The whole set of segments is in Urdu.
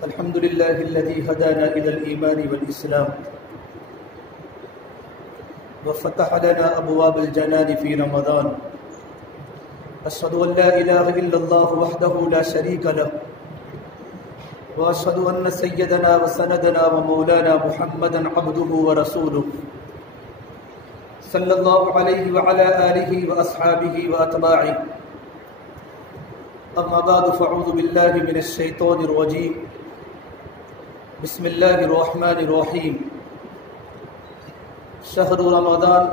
الحمد لله الذي هدانا إلى الإيمان والإسلام وفتح لنا أبواب الجنان في رمضان. أشهد أن لا إله إلا الله وحده لا شريك له وأشهد أن سيدنا وسندنا ومولانا محمدا عبده ورسوله صلى الله عليه وعلى آله وأصحابه وأتباعه. أما بعد فأعوذ بالله من الشيطان الرجيم. بسم الله الرحمن الرحيم. شهر رمضان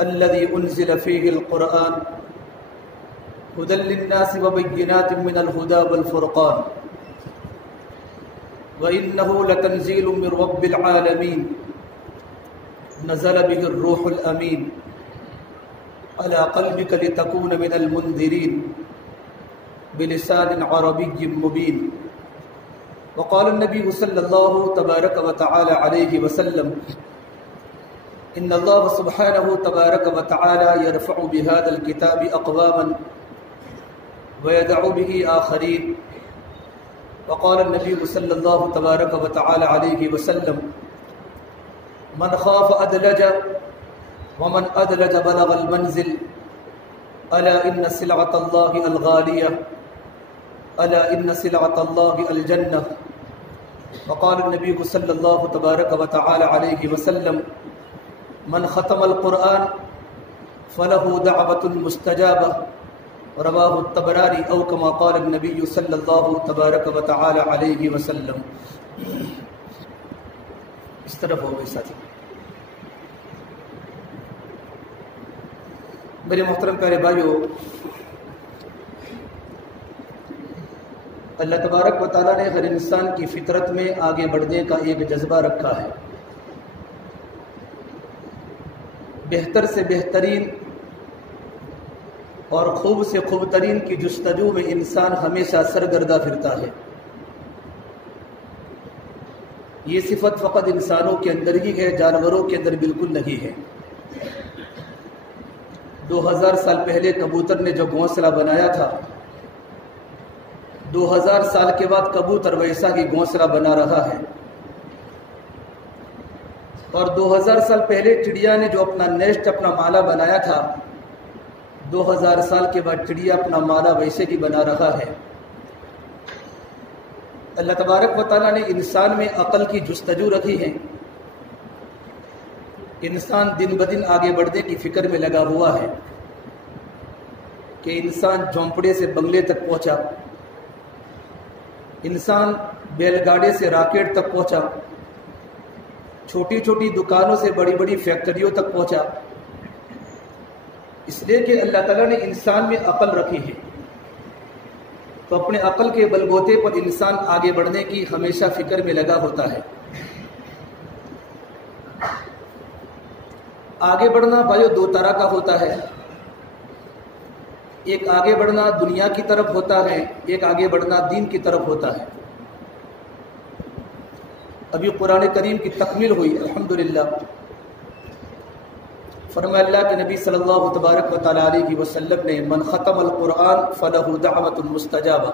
الذي أنزل فيه القرآن هدى للناس وبينات من الهدى والفرقان وإنه لتنزيل من رب العالمين نزل به الروح الأمين على قلبك لتكون من المنذرين بلسان عربي مبين. وقال النبي صلى الله تبارك وتعالى عليه وسلم إن الله سبحانه تبارك وتعالى يرفع بهذا الكتاب أقواما ويدع به آخرين. وقال النبي صلى الله تبارك وتعالى عليه وسلم من خاف أدلج ومن أدلج بلغ المنزل ألا إن سلعة الله الغالية ألا إن سلعة الله الجنة. وقال النبي صلى الله تبارك وتعالى عليه وسلم من ختم القرآن فله دعوة مستجابة. رواه الطبراني أو كما قال النبي صلى الله تبارك وتعالى عليه وسلم. اس طرف ہو گئی ساتھی. میرے محترم پیارے بھائیو، اللہ تبارک و تعالیٰ نے ہر انسان کی فطرت میں آگے بڑھنے کا ایک جذبہ رکھا ہے. بہتر سے بہترین اور خوب سے خوب ترین کی جستجو میں انسان ہمیشہ سرگردہ پھرتا ہے. یہ صفت فقط انسانوں کے اندر ہی ہے، جانوروں کے اندر بالکل نہیں ہے. 2000 سال پہلے کبوتر نے جو گھونسلہ بنایا تھا، 2000 سال کے بعد کبوتر ویسا ہی گھونسلہ بنا رہا ہے. اور 2000 سال پہلے چڑیا نے جو اپنا نیسٹ، اپنا مالا بنایا تھا، 2000 سال کے بعد چڑیا اپنا مالا ویسے ہی بنا رہا ہے. اللہ تبارک و تعالیٰ نے انسان میں عقل کی جستجو رکھی ہے. انسان دن بدن آگے بڑھنے کی فکر میں لگا ہوا ہے کہ انسان جھونپڑے سے بنگلے تک پہنچا، انسان بیل گاڑی سے راکٹ تک پہنچا، چھوٹی چھوٹی دکانوں سے بڑی بڑی فیکٹریوں تک پہنچا. اس لیے کہ اللہ تعالیٰ نے انسان میں عقل رکھی ہے، تو اپنے عقل کے بلبوتے پر انسان آگے بڑھنے کی ہمیشہ فکر میں لگا ہوتا ہے. آگے بڑھنا بھائیو دو طرح کا ہوتا ہے. ایک آگے بڑھنا دنیا کی طرف ہوتا ہے، ایک آگے بڑھنا دین کی طرف ہوتا ہے. ابھی قرآن کریم کی تکمیل ہوئی الحمدللہ. فرمایا اللہ کے نبی صلی اللہ تبارک و تعالی علیہ وسلم نے من ختم القرآن فلہ دعوۃ مستجابہ.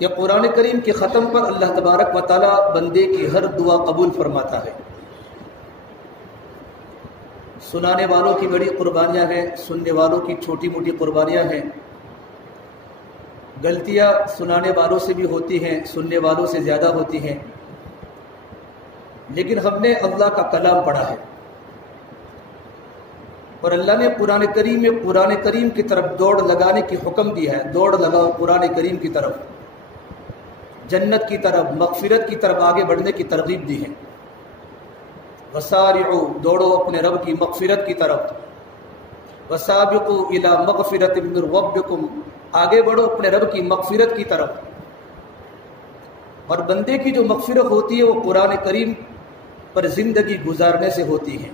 یہ قرآن کریم کے ختم پر اللہ تبارک و تعالی بندے کی ہر دعا قبول فرماتا ہے. سنانے والوں کی بڑی قربانیاں ہیں، سننے والوں کی چھوٹی موٹی قربانیاں ہیں. غلطیاں سنانے والوں سے بھی ہوتی ہیں، سننے والوں سے زیادہ ہوتی ہیں. لیکن ہم نے اللہ کا کلام پڑھا ہے، اور اللہ نے قرآن کریم میں قرآن کریم کی طرف دوڑ لگانے کی حکم دیا ہے. دوڑ لگاؤ قرآن کریم کی طرف، جنت کی طرف، مغفرت کی طرف آگے بڑھنے کی ترغیب دی ہے. وسارعوا، دوڑو اپنے رب کی مغفرت کی طرف. وسابقوا الی مغفرۃ من ربکم، آگے بڑھو اپنے رب کی مغفرت کی طرف. اور بندے کی جو مغفرت ہوتی ہے وہ قرآن کریم پر زندگی گزارنے سے ہوتی ہے.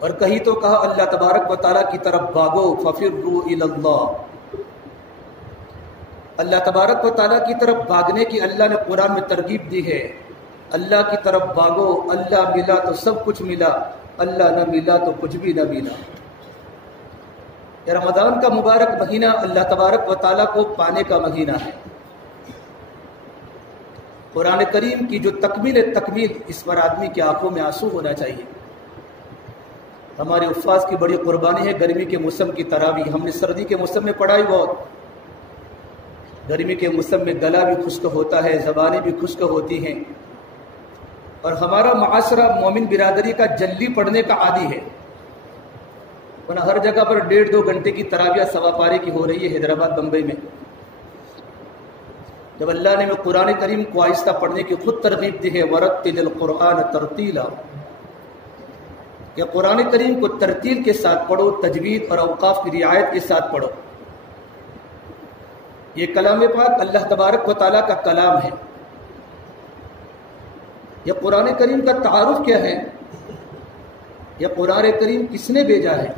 اور کہیں تو کہا اللہ تبارک و تعالیٰ کی طرف بھاگو، ففروا الی اللہ. اللہ تبارک و تعالیٰ کی طرف بھاگنے کی اللہ نے قرآن میں ترغیب دی ہے. اللہ کی طرف بھاگو، اللہ ملا تو سب کچھ ملا، اللہ نہ ملا تو کچھ بھی نہ ملا. یہ رمضان کا مبارک مہینہ اللہ تبارک و تعالیٰ کو پانے کا مہینہ ہے۔ قرآن کریم کی جو تکمیل اس پر آدمی کی آنکھوں میں آنسو ہونا چاہیے۔ ہمارے حفاظ کی بڑی قربانی ہے گرمی کے موسم کی تراویح۔ ہم نے سردی کے موسم میں پڑھائی بہت، گرمی کے موسم میں گلا بھی خشک ہوتا ہے، زبانیں بھی خشک ہوتی ہیں، اور ہمارا معاشرہ مومن برادری کا جلدی پڑھنے کا عادی ہے، ورنہ ہر جگہ پر 1.5-2 گھنٹے کی تراویح سوا پارے کی ہو رہی ہے حیدرآباد بمبئی میں۔ جب اللہ نے قرآن کریم کو آہستہ پڑھنے کی خود ترغیب دی ہے، وَرَتِّلِ الْقُرْآنَ تَرْتِيلًا، کہ قرآن کریم کو ترتیل کے ساتھ پڑھو، تجوید اور اوقاف کی رعایت کے ساتھ پڑھو۔ یہ کلام پاک اللہ تبارک و تعالیٰ کا کلام ہے۔ یہ قرآن کریم کا تعارف کیا ہے؟ یہ قرآن کریم کس نے بھیجا ہے؟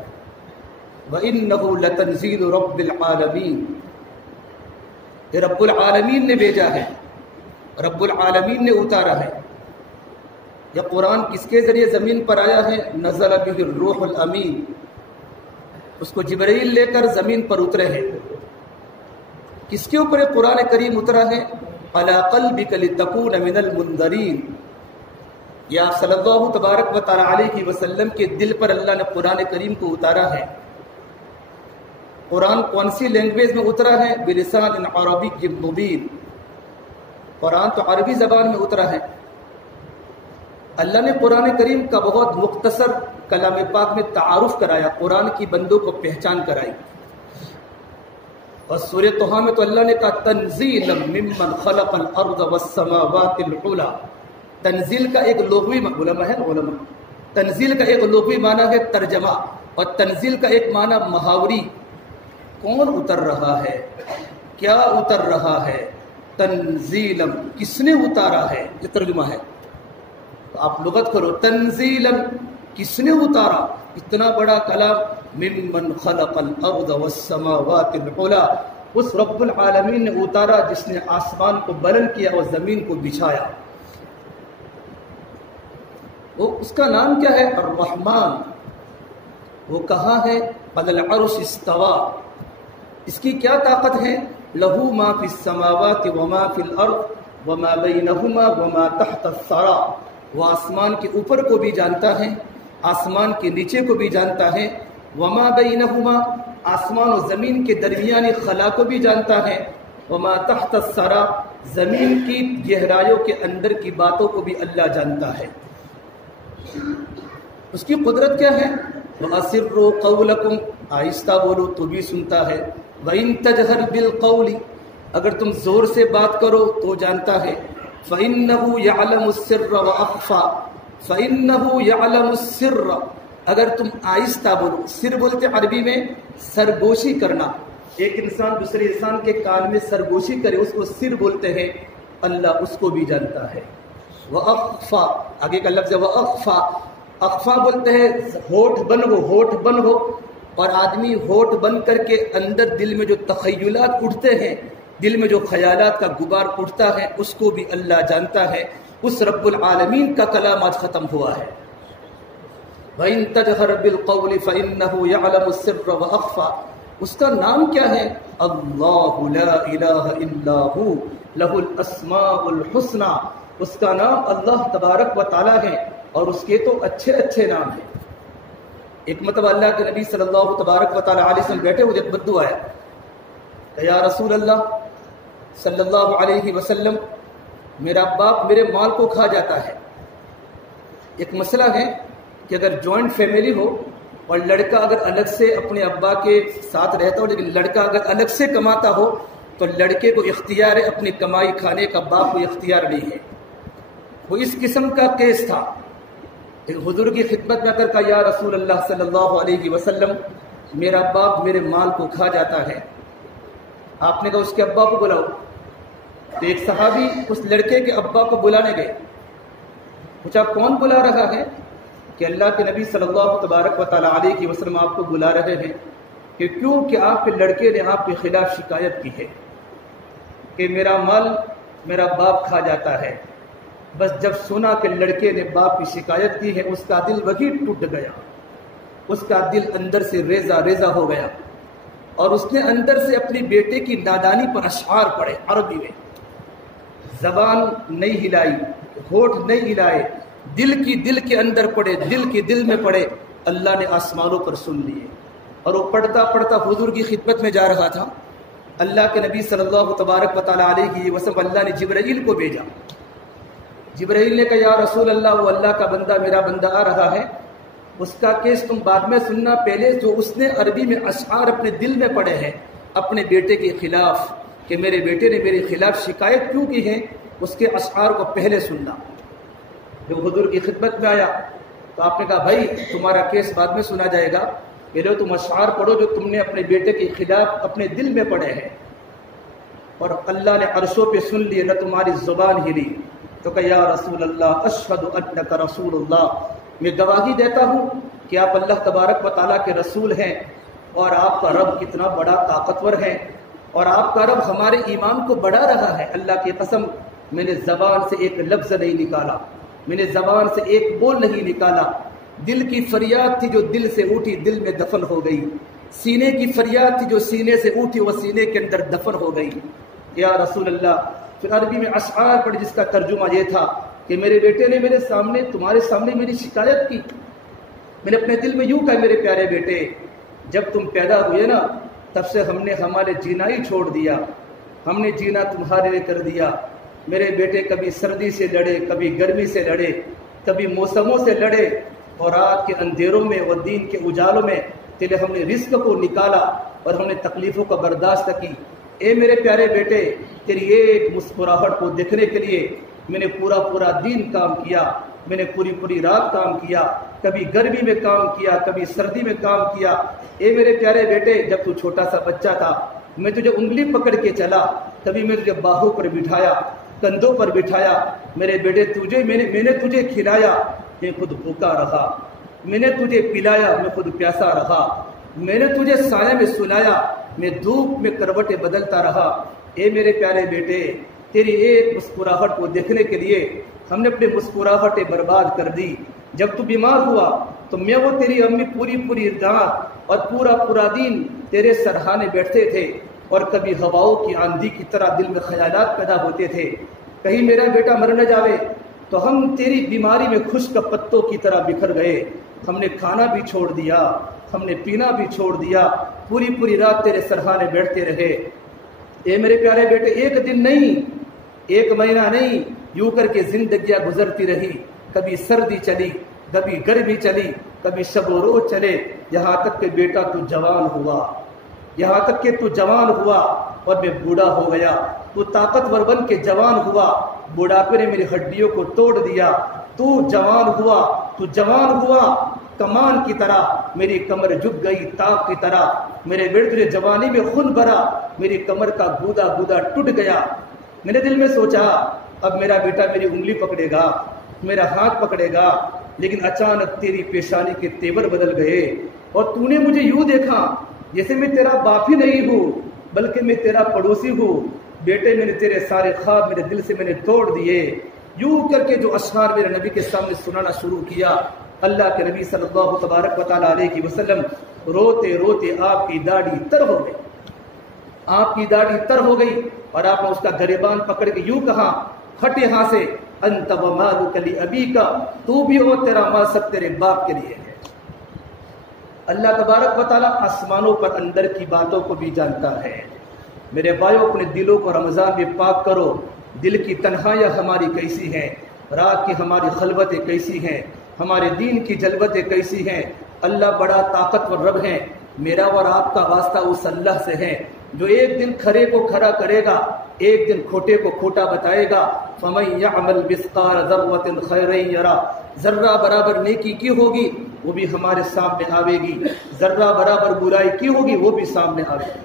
وَإِنَّهُ لَتَنزِيلُ رَبِّ الْعَالَمِينَ، یہ رب العالمین نے بھیجا ہے، رب العالمین نے اتارا ہے۔ یہ قرآن کس کے ذریعے زمین پر آیا ہے؟ نزل بہ الروح الامین، اس کو جبرائیل لے کر زمین پر اترے ہیں۔ کس کے اوپر قرآن کریم اترا ہے؟ علی قلبک لتکون من المنذرین، یا صلی اللہ تبارک و تعالی علیہ وسلم کے دل پر اللہ نے قرآن کریم کو اتارا ہے۔ قرآن کون سی لینگویج میں اترا ہے؟ بلسان عربی مبین، قرآن تو عربی زبان میں اترا ہے۔ اللہ نے قرآن کریم کا بہت مختصر کلام پاک میں تعارف کرایا، قرآن کی بندوں کو پہچان کرائی۔ اور سورہ طہ میں تو اللہ نے کہا تنزیلا ممن خلق الارض والسماوات العلی، تنزیل کا ایک لغوی علماء ہے، علماء تنزیل کا ایک لغوی معنی ہے ترجمہ، اور تنزیل کا ایک معنی محاوری، کون اتر رہا ہے، کیا اتر رہا ہے، تنزیلا کس نے اتارا ہے، یہ ترجمہ ہے۔ تو آپ لغت کرو، تنزیلا کس نے اتارا، اتنا بڑا کلام، ممن خلق الارض والسماوات العلی، اس رب العالمین نے اتارا جس نے آسمان کو بلند کیا اور زمین کو بچھایا۔ وہ اس کا نام کیا ہے؟ الرحمن۔ وہ کہاں ہے؟ علی العرش استوى، اس کی کیا طاقت ہے؟ لہ ما فی السماوات وما فی الارض وما بینہما وما تحت الثری، وہ آسمان کے اوپر کو بھی جانتا ہے، آسمان کے نیچے کو بھی جانتا ہے، وما بینہما آسمان و زمین کے درمیانی خلا کو بھی جانتا ہے، وما تحت الثری زمین کی گہرائیوں کے اندر کی باتوں کو بھی اللہ جانتا ہے۔ اس کی قدرت کیا ہے؟ وَأَسِرُّوا قَوْلَكُمْ، آہستہ بولو تو بھی سنتا ہے، وَإِن تَجْهَرْ بِالْقَوْلِ، اگر تم زور سے بات کرو تو جانتا ہے، فَإِنَّهُ يَعْلَمُ السِّرَّ وَأَخْفَى، فَإِنَّهُ يَعْلَمُ السِّرَّ، اگر تم آہستہ بولو، سر بولتے عربی میں سرگوشی کرنا، ایک انسان دوسرے انسان کے کان میں سرگوشی کرے اس کو سر بولتے ہیں، اللہ اس کو بھی جانتا ہے۔ وَأَخْفَى، آگے کا لفظ ہے وَأَخْفَى، اخفا بولتے ہیں ہوٹھ بن ہو، ہوٹھ بن ہو، اور آدمی ہوٹھ بن کر کے اندر دل میں جو تخیلات اٹھتے ہیں، دل میں جو خیالات کا غبار اٹھتا ہے، اس کو بھی اللہ جانتا ہے۔ اس رب العالمین کا کلام آج ختم ہوا ہے۔ وَإِن تَجْهَرْ بِالْقَوْلِ فَإِنَّهُ يَعْلَمُ السِّرَّ وَأَخْفَى، اس کا نام کیا ہے؟ اللہ لا الہ الا ہو لہ الاسماء الحسنى، اس کا نام اللہ تبارک و تعالی ہے، اور اس کے تو اچھے اچھے نام ہیں۔ ایک مرتبہ اللہ کے نبی صلی اللہ تبارک و تعالی علیہ وسلم بیٹھے ہوئے، ایک بدو آیا کہ یا رسول اللہ صلی اللہ علیہ وسلم، میرا باپ میرے مال کو کھا جاتا ہے۔ ایک مسئلہ ہے کہ اگر جوائنٹ فیملی ہو اور لڑکا اگر الگ سے اپنے ابا کے ساتھ رہتا ہو، لیکن لڑکا اگر الگ سے کماتا ہو تو لڑکے کو اختیار ہے اپنی کمائی کھانے کا، باپ کو اختیار نہیں ہے۔ وہ اس قسم کا کیس تھا۔ حضور کی خدمت میں کر کہا یا رسول اللہ صلی اللہ علیہ وسلم، میرا باپ میرے مال کو کھا جاتا ہے۔ آپ نے کہا اس کے ابا کو بلاؤ۔ تو ایک صحابی اس لڑکے کے ابا کو بلانے گئے۔ پوچھا کون بلا رہا ہے؟ کہ اللہ کے نبی صلی اللہ تبارک و تعالی علیہ وسلم آپ کو بلا رہے ہیں کہ کیوں کہ آپ کے لڑکے نے آپ کے خلاف شکایت کی ہے کہ میرا مال میرا باپ کھا جاتا ہے۔ بس جب سنا کہ لڑکے نے باپ کی شکایت کی ہے، اس کا دل وہی ٹوٹ گیا، اس کا دل اندر سے ریزہ ریزہ ہو گیا۔ اور اس نے اندر سے اپنے بیٹے کی نادانی پر اشعار پڑھے عربی میں، زبان نہیں ہلائی، ہونٹ نہیں ہلائے، دل کے اندر پڑھے، دل میں پڑھے، اللہ نے آسمانوں پر سن لیے۔ اور وہ پڑھتا پڑھتا حضور کی خدمت میں جا رہا تھا، اللہ کے نبی صلی اللہ تبارک و تعالیٰ علیہ وسلم اللہ نے جبرائیل کو بھیجا۔ جبرائیل نے کہا یا رسول اللہ، وہ اللہ کا بندہ میرا بندہ آ رہا ہے، اس کا کیس تم بعد میں سننا، پہلے جو اس نے عربی میں اشعار اپنے دل میں پڑھے ہیں اپنے بیٹے کے خلاف کہ میرے بیٹے نے میرے خلاف شکایت کیوں کی ہے، اس کے اشعار کو پہلے سننا۔ جب حضور کی خدمت میں آیا تو آپ نے کہا بھائی تمہارا کیس بعد میں سنا جائے گا، پہلے تم اشعار پڑھو جو تم نے اپنے بیٹے کے خلاف اپنے دل میں پڑھے ہیں۔ اور اللہ نے عرشوں پہ سن لیے، نہ تمہاری زبان ہلی۔ تو کہا یا رسول اللہ اشہد انک رسول اللہ، میں گواہی دیتا ہوں کہ آپ اللہ تبارک و تعالیٰ کے رسول ہیں، اور آپ کا رب کتنا بڑا طاقتور ہے، اور آپ کا رب ہمارے ایمان کو بڑھا رہا ہے۔ اللہ کی قسم میں نے زبان سے ایک لفظ نہیں نکالا، میں نے زبان سے ایک بول نہیں نکالا، دل کی فریاد تھی جو دل سے اٹھی دل میں دفن ہو گئی، سینے کی فریاد تھی جو سینے سے اٹھی وہ سینے کے اندر دفن ہو گئی۔ یا رسول اللہ، پھر عربی میں اشعار پڑھ جس کا ترجمہ یہ تھا کہ میرے بیٹے نے میرے سامنے تمہارے سامنے میری شکایت کی، میں نے اپنے دل میں یوں کہا میرے پیارے بیٹے جب تم پیدا ہوئے نا تب سے ہم نے ہمارے جینا ہی چھوڑ دیا، ہم نے جینا تمہارے لیے کر دیا۔ میرے بیٹے کبھی سردی سے لڑے، کبھی گرمی سے لڑے، کبھی موسموں سے لڑے، اور رات کے اندھیروں میں اور دین کے اجالوں میں تیرے ہم نے رزق کو نکالا اور ہم نے تکلیفوں کا برداشت کی۔ اے میرے پیارے بیٹے، تیری ایک مسکراہٹ کو دیکھنے کے لیے میں نے پورا دن کام کیا، میں نے پوری رات کام کیا، کبھی گرمی میں کام کیا، کبھی سردی میں کام کیا۔ اے میرے پیارے بیٹے، جب تو چھوٹا سا بچہ تھا میں تجھے انگلی پکڑ کے چلا، کبھی میں تجھے باہوں پر بٹھایا، کندھوں پر بٹھایا۔ میرے بیٹے میں نے تجھے کھلایا، میں خود بھوکا رہا، میں نے تجھے پلایا، میں خود پیاسا رہا، میں نے تجھے سایہ میں سلایا، میں دھوپ میں کروٹیں بدلتا رہا۔ اے میرے پیارے بیٹے، تیری ایک مسکراہٹ کو دیکھنے کے لیے ہم نے اپنی مسکراہٹیں برباد کر دی۔ جب تو بیمار ہوا تو میں وہ تیری امی پوری رات اور پورا دن تیرے سرہانے بیٹھتے تھے، اور کبھی ہواؤں کی آندھی کی طرح دل میں خیالات پیدا ہوتے تھے کہیں میرا بیٹا مر نہ جاوے، تو ہم تیری بیماری میں خشک پتوں کی طرح بکھر گئے، ہم نے کھانا بھی چھوڑ دیا، ہم نے پینا بھی چھوڑ دیا، پوری رات تیرے سرہانے بیٹھتے رہے۔ اے میرے پیارے بیٹے، ایک دن نہیں، ایک مہینہ نہیں، یوں کر کے زندگیاں گزرتی رہی، کبھی سردی چلی، کبھی گرمی چلی، کبھی شب و روز چلے، یہاں تک کہ بیٹا تو جوان ہوا، یہاں تک کہ تو جوان ہوا اور میں بوڑھا ہو گیا۔ تو طاقتور بن کے جوان ہوا، بوڑھاپے نے میری ہڈیوں کو توڑ دیا۔ تو جوان ہوا کمان کی طرح، میری کمر جھک گئی تاک کی طرح۔ میرے بیٹے جوانی میں خون بھرا، میری کمر کا گودا ٹوٹ گیا۔ میں نے دل میں سوچا اب میرا بیٹا میری انگلی پکڑے گا، میرا ہاتھ پکڑے گا، لیکن اچانک تیری پیشانی کے تیور بدل گئے، اور تو نے مجھے یوں دیکھا جیسے میں تیرا باپ ہی نہیں ہوں بلکہ میں تیرا پڑوسی ہوں۔ بیٹے، میں نے تیرے سارے خواب میرے دل سے میں نے توڑ دیے۔ یوں کر کے جو اشعار میرے نبی کے سامنے سنانا شروع کیا، اللہ کے نبی صلی اللہ تبارک و تعالیٰ علیہ وسلم روتے آپ کی داڑھی تر ہو گئی، آپ کی داڑھی تر ہو گئی، اور آپ نے اس کا گریبان پکڑ کے یوں کہا ہٹ یہاں سے، انت ومالک لابیک، تو بھی ہو تیرا مال سب تیرے باپ کے لیے ہے۔ اللہ تبارک و تعالیٰ آسمانوں پر اندر کی باتوں کو بھی جانتا ہے۔ میرے بھائیو، اپنے دلوں کو رمضان میں پاک کرو۔ دل کی تنہائیاں ہماری کیسی ہیں، رات کی ہماری خلوتیں کیسی ہیں، ہمارے دین کی جلوتیں کیسی ہیں۔ اللہ بڑا طاقتور رب ہے، میرا اور آپ کا واسطہ اس اللہ سے ہے جو ایک دن کھرے کو کھرا کرے گا، ایک دن کھوٹے کو کھوٹا بتائے گا۔ فَمَن يَعْمَلْ مِثْقَالَ ذَرَّةٍ خَيْرًا يَرَهُ، ذرہ برابر نیکی کی ہوگی وہ بھی ہمارے سامنے آئے گی، ذرہ برابر برائی کی ہوگی وہ بھی سامنے آئے گی۔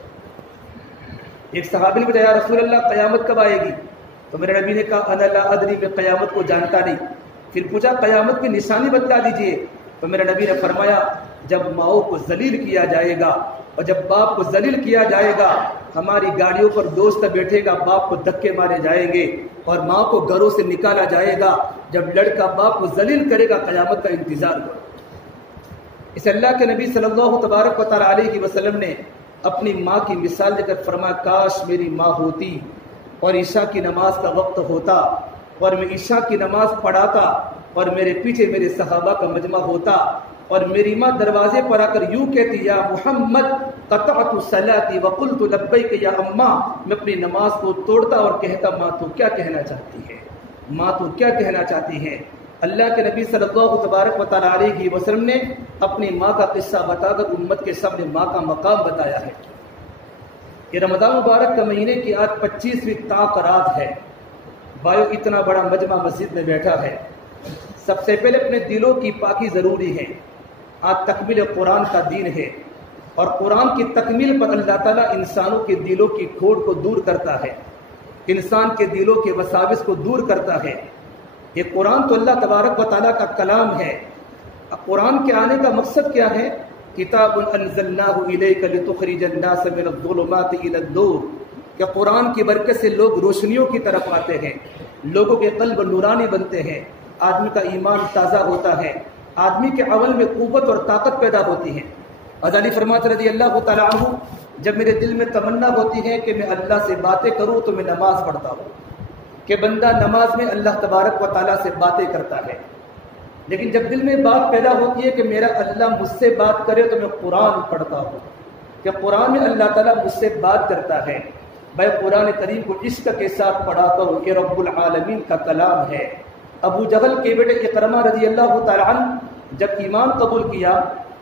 ایک صحابی نے پوچھا یا رسول اللہ قیامت کب آئے گی؟ تو میرے نبی نے کہا انا لا ادری، میں قیامت کو جانتا نہیں۔ پھر پوچھا قیامت کی نشانی بتلا دیجئے، تو میرے نبی نے فرمایا جب ماؤں کو ذلیل کیا جائے گا، اور جب باپ کو ذلیل کیا جائے گا، ہماری گاڑیوں پر دوست بیٹھے گا، باپ کو دھکے مارے جائیں گے، اور ماں کو گھروں سے نکالا جائے گا۔ جب لڑکا باپ کو ذلیل کرے گا، قیامت کا انتظار کرو۔ اس اللہ کے نبی صلی اللہ تبارک و تعالیٰ علیہ وسلم نے اپنی ماں کی مثال دے کر فرمایا کاش میری ماں ہوتی اور عشاء کی نماز کا وقت ہوتا اور میں عشاء کی نماز پڑھاتا اور میرے پیچھے میرے صحابہ کا مجمع ہوتا اور میری ماں دروازے پر آ کر یوں کہتی یا محمد قطعت صلاتی وقلت لبیک یا اماں، میں اپنی نماز کو توڑتا اور کہتا ماں تو کیا کہنا چاہتی ہے، ماں تو کیا کہنا چاہتی ہے۔ اللہ کے نبی صلی اللہ تبارک و تعالیٰ علیہ وسلم نے اپنی ماں کا قصہ بتا کر امت کے سامنے ماں کا مقام بتایا ہے۔ یہ رمضان مبارک کا مہینے کی آج 25ویں طاق رات ہے۔ بھائیو اتنا بڑا مجمع مسجد میں بیٹھا ہے، سب سے پہلے اپنے دلوں کی پاکی ضروری ہے۔ آج تکمیل قرآن کا دین ہے اور قرآن کی تکمیل پر اللہ تعالیٰ انسانوں کے دلوں کی کھوٹ کو دور کرتا ہے، انسان کے دلوں کے وساوس کو دور کرتا ہے۔ یہ قرآن تو اللہ تبارک و تعالیٰ کا کلام ہے۔ قرآن کے آنے کا مقصد کیا ہے؟ کتاب انزلناہ الیک لتخرج الناس من الظلمات الی النور، کہ قرآن کی برکت سے لوگ روشنیوں کی طرف آتے ہیں، لوگوں کے قلب نورانی بنتے ہیں، آدمی کا ایمان تازہ ہوتا ہے، آدمی کے عمل میں قوت اور طاقت پیدا ہوتی ہے۔ غزالی فرماتے رضی اللہ تعالیٰ عنہ جب میرے دل میں تمنا ہوتی ہے کہ میں اللہ سے باتیں کروں تو میں نماز پڑھتا ہوں، کہ بندہ نماز میں اللہ تبارک و تعالیٰ سے باتیں کرتا ہے۔ لیکن جب دل میں بات پیدا ہوتی ہے کہ میرا اللہ مجھ سے بات کرے تو میں قرآن پڑھتا ہوں، کہ قرآن میں اللہ تعالیٰ مجھ سے بات کرتا ہے۔ میں قرآن کریم کو عشق کے ساتھ پڑھاتا ہوں کہ رب العالمین کا کلام ہے۔ ابو جہل کے بیٹے اکرمہ رضی اللہ تعالیٰ عنہ جب ایمان قبول کیا،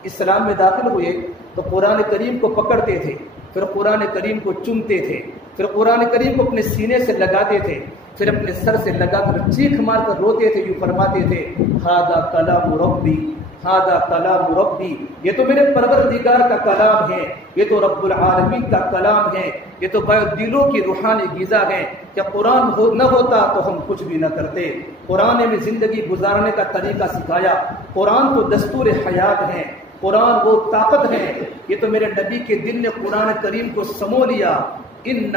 اسلام میں داخل ہوئے تو قرآن کریم کو پکڑتے تھے، پھر قرآن کریم کو چومتے تھے، پھر قرآن کریم کو اپنے سینے سے لگاتے تھے، پھر اپنے سر سے لگا کر چیخ مار کر روتے تھے، یوں فرماتے تھے ھذا کلام ربی ھذا کلام ربی، یہ تو میرے پروردگار کا کلام ہے، یہ تو رب العالمین کا کلام ہے، یہ تو دلوں کی روحانی غذا ہے۔ کہ قرآن نہ ہوتا تو ہم کچھ بھی نہ کرتے۔ قرآن میں زندگی گزارنے کا طریقہ سکھایا، قرآن تو دستور حیات ہے، قرآن وہ طاقت ہے۔ یہ تو میرے نبی کے دل نے قرآن کریم کو سمو لیا۔ ان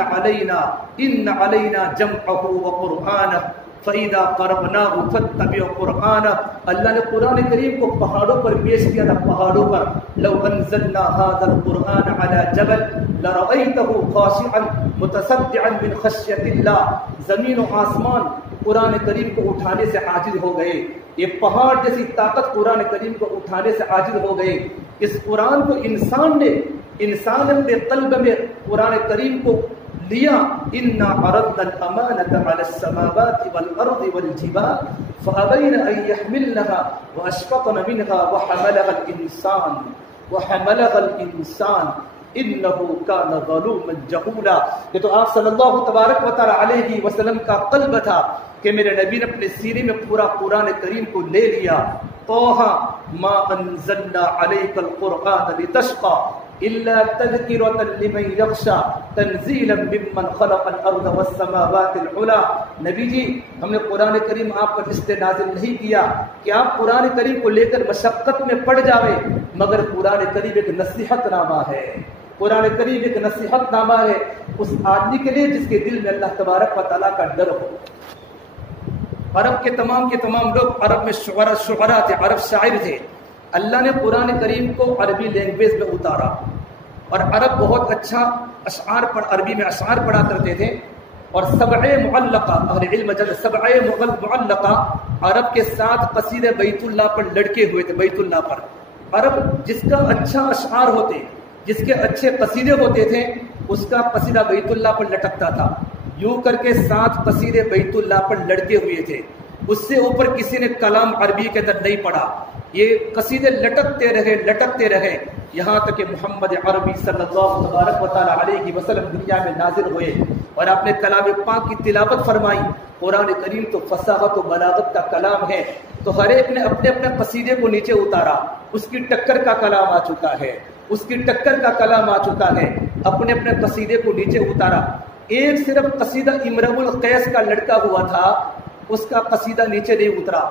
علینا جمعہ وقرآنہ فَإِذَا قَرَأْنَاهُ فَاتَّبِعْ قُرْآنَهُ، اللہ نے قرآن کریم کو پہاڑوں پر پیش کیا تھا، پہاڑوں پر۔ لو انزلنا هذا القرآن على جبل لرأيته خاشعا متصدعا من خشية الله، زمین و آسمان قرآن کریم کو اٹھانے سے عاجز ہو گئے، یہ پہاڑ جیسی طاقت قرآن کریم کو اٹھانے سے عاجز ہو گئے۔ اس قرآن کو انسان نے اپنے قلب میں قرآن کریم کو لیا۔ انا عرضنا الامانة على السماوات والارض والجبال فابين ان يحملنها واشفقن منها وحملها الانسان انه كان ظلوما جهولا۔ یہ تو آپ صلی اللہ تبارک و تعالی علیہ وسلم کا قلب تھا کہ میرے نبی نے اپنے سینے میں پورا قرآن کریم کو لے لیا۔ طه ما انزلنا عليك القرآن لتشقى الا تذکرۃ لمن یخشی تنزیلا ممن خلق الارض والسماوات العلی۔ نبی جی ہم نے قرآن کریم آپ پر اس لیے نازل نہیں کیا کہ آپ قرآن کریم کو لے کر مشقت میں پڑ جاوے، مگر قرآن کریم ایک نصیحت نامہ ہے، قرآن کریم ایک نصیحت نامہ ہے اس آدمی کے لیے جس کے دل میں اللہ تبارک و تعالیٰ کا ڈر ہو۔ عرب کے تمام لوگ عرب میں شعراء تھے، عرب شاعر تھے۔ اللہ نے قرآن کریم کو عربی لینگویج میں اتارا اور عرب بہت اچھا عربی میں اشعار پڑھا کرتے تھے، اور سبع معلقہ اہل علم جب سبع معلقہ عرب کے 7 قصیدے بیت اللہ پر لڑکے ہوئے تھے۔ بیت اللہ پر عرب جس کا اچھا اشعار ہوتے، جس کے اچھے قصیدے ہوتے تھے، اس کا قصیدہ بیت اللہ پر لٹکتا تھا۔ یوں کر کے 7 قصیدے بیت اللہ پر لڑکے ہوئے تھے، اس سے اوپر کسی نے کلام عربی کے اندر نہیں پڑھا۔ یہ قصیدے لٹکتے رہے یہاں تک کہ محمد عربی صلی اللہ تبارک و تعالی علیہ وسلم دنیا میں نازل ہوئے اور آپ نے کلام پاک کی تلاوت فرمائی۔ قرآن کریم تو فصاحت و بلاغت کا کلام ہے، تو ہر ایک نے اپنے قصیدے کو نیچے اتارا، اس کی ٹکر کا کلام آ چکا ہے، اس کی ٹکر کا کلام آ چکا ہے، اپنے قصیدے کو نیچے اتارا۔ ایک صرف قصیدہ امرؤ القیس کا لڑکا ہوا تھا، اس کا قصیدہ نیچے نہیں اترا۔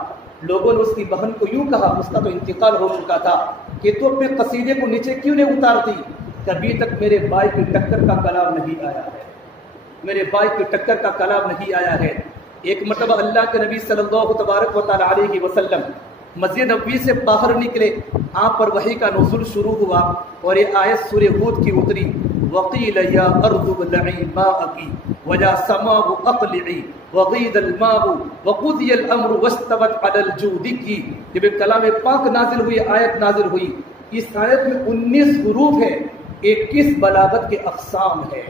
لوگوں نے اس کی بہن کو یوں کہا، اس کا تو انتقال ہو چکا تھا، کہ تو اپنے قصیدے کو نیچے کیوں نہیں اتارتی؟ کبھی تک میرے بھائی کی ٹکر کا کلام نہیں آیا ہے، میرے بھائی کی ٹکر کا کلام نہیں آیا ہے۔ ایک مرتبہ اللہ کے نبی صلی اللہ تبارک و تعالی علیہ وسلم مسجد نبوی سے باہر نکلے، آپ پر وحی کا نزول شروع ہوا اور یہ آیت سورہ ہود کی اتری وقیل یا ارض ابلعی ماءکی ویا سماء اقلعی وغید الماء وقضی الامر واستوت علی الجود کی. جب کلام پاک نازل ہوئی، آیت نازل ہوئی، اس آیت میں 19 حروف ہیں، 21 بلاغت کے اقسام ہیں.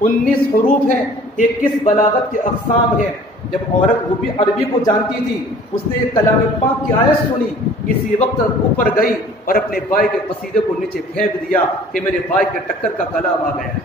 19 حروف ہیں، 21 بلاغت کے اقسام ہیں. جب عورت وہ بھی عربی کو جانتی تھی، اس نے ایک کلام پاک کی آیت سنی، اسی وقت اوپر گئی اور اپنے بھائی کے قصیدے کو نیچے پھینک دیا کہ میرے بھائی کے ٹکر کا کلام آ گیا ہے.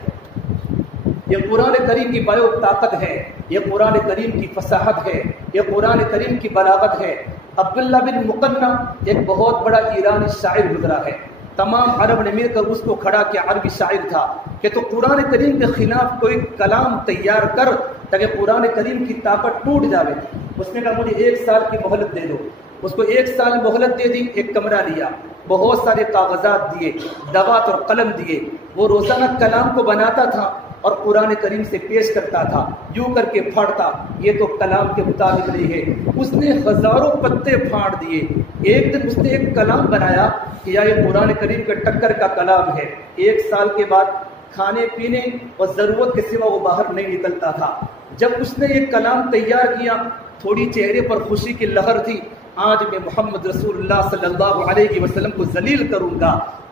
یہ قرآن کریم کی بایو طاقت ہے، یہ قرآن کریم کی فصاحت ہے، یہ قرآن کریم کی بلاغت ہے. عبداللہ بن مقنع ایک بہت بڑا ایرانی شاعر گزرا ہے. تمام عرب نے مل کر اس کو کھڑا کیا. عربی شاعر تھا کہ تو قرآن کریم کے خلاف کوئی کلام تیار کر تاکہ قرآن کریم کی طاقت ٹوٹ جاوے. اس نے کہا مجھے 1 سال کی مہلت دے دو. اس کو 1 سال مہلت دے دی. ایک کمرہ لیا، بہت سارے کاغذات دیے، دوات اور قلم دیے. وہ روزانہ کلام کو بناتا تھا اور قرآن کریم سے پیش کرتا تھا، یوں کر کے پھاڑتا، یہ تو کلام کے مطابق نہیں ہے. اس نے ہزاروں پتے پھاڑ دیے. ایک دن اس نے ایک کلام بنایا کہ یہ قرآن کریم کے ٹکر کا کلام ہے. 1 سال کے بعد کھانے پینے اور ضرورت کے سوا وہ باہر نہیں نکلتا تھا. جب اس نے یہ کلام تیار کیا، تھوڑی چہرے پر خوشی کی لہر تھی. آج میں محمد رسول اللہ صلی اللہ علیہ وسلم کو ذلیل کروں گا،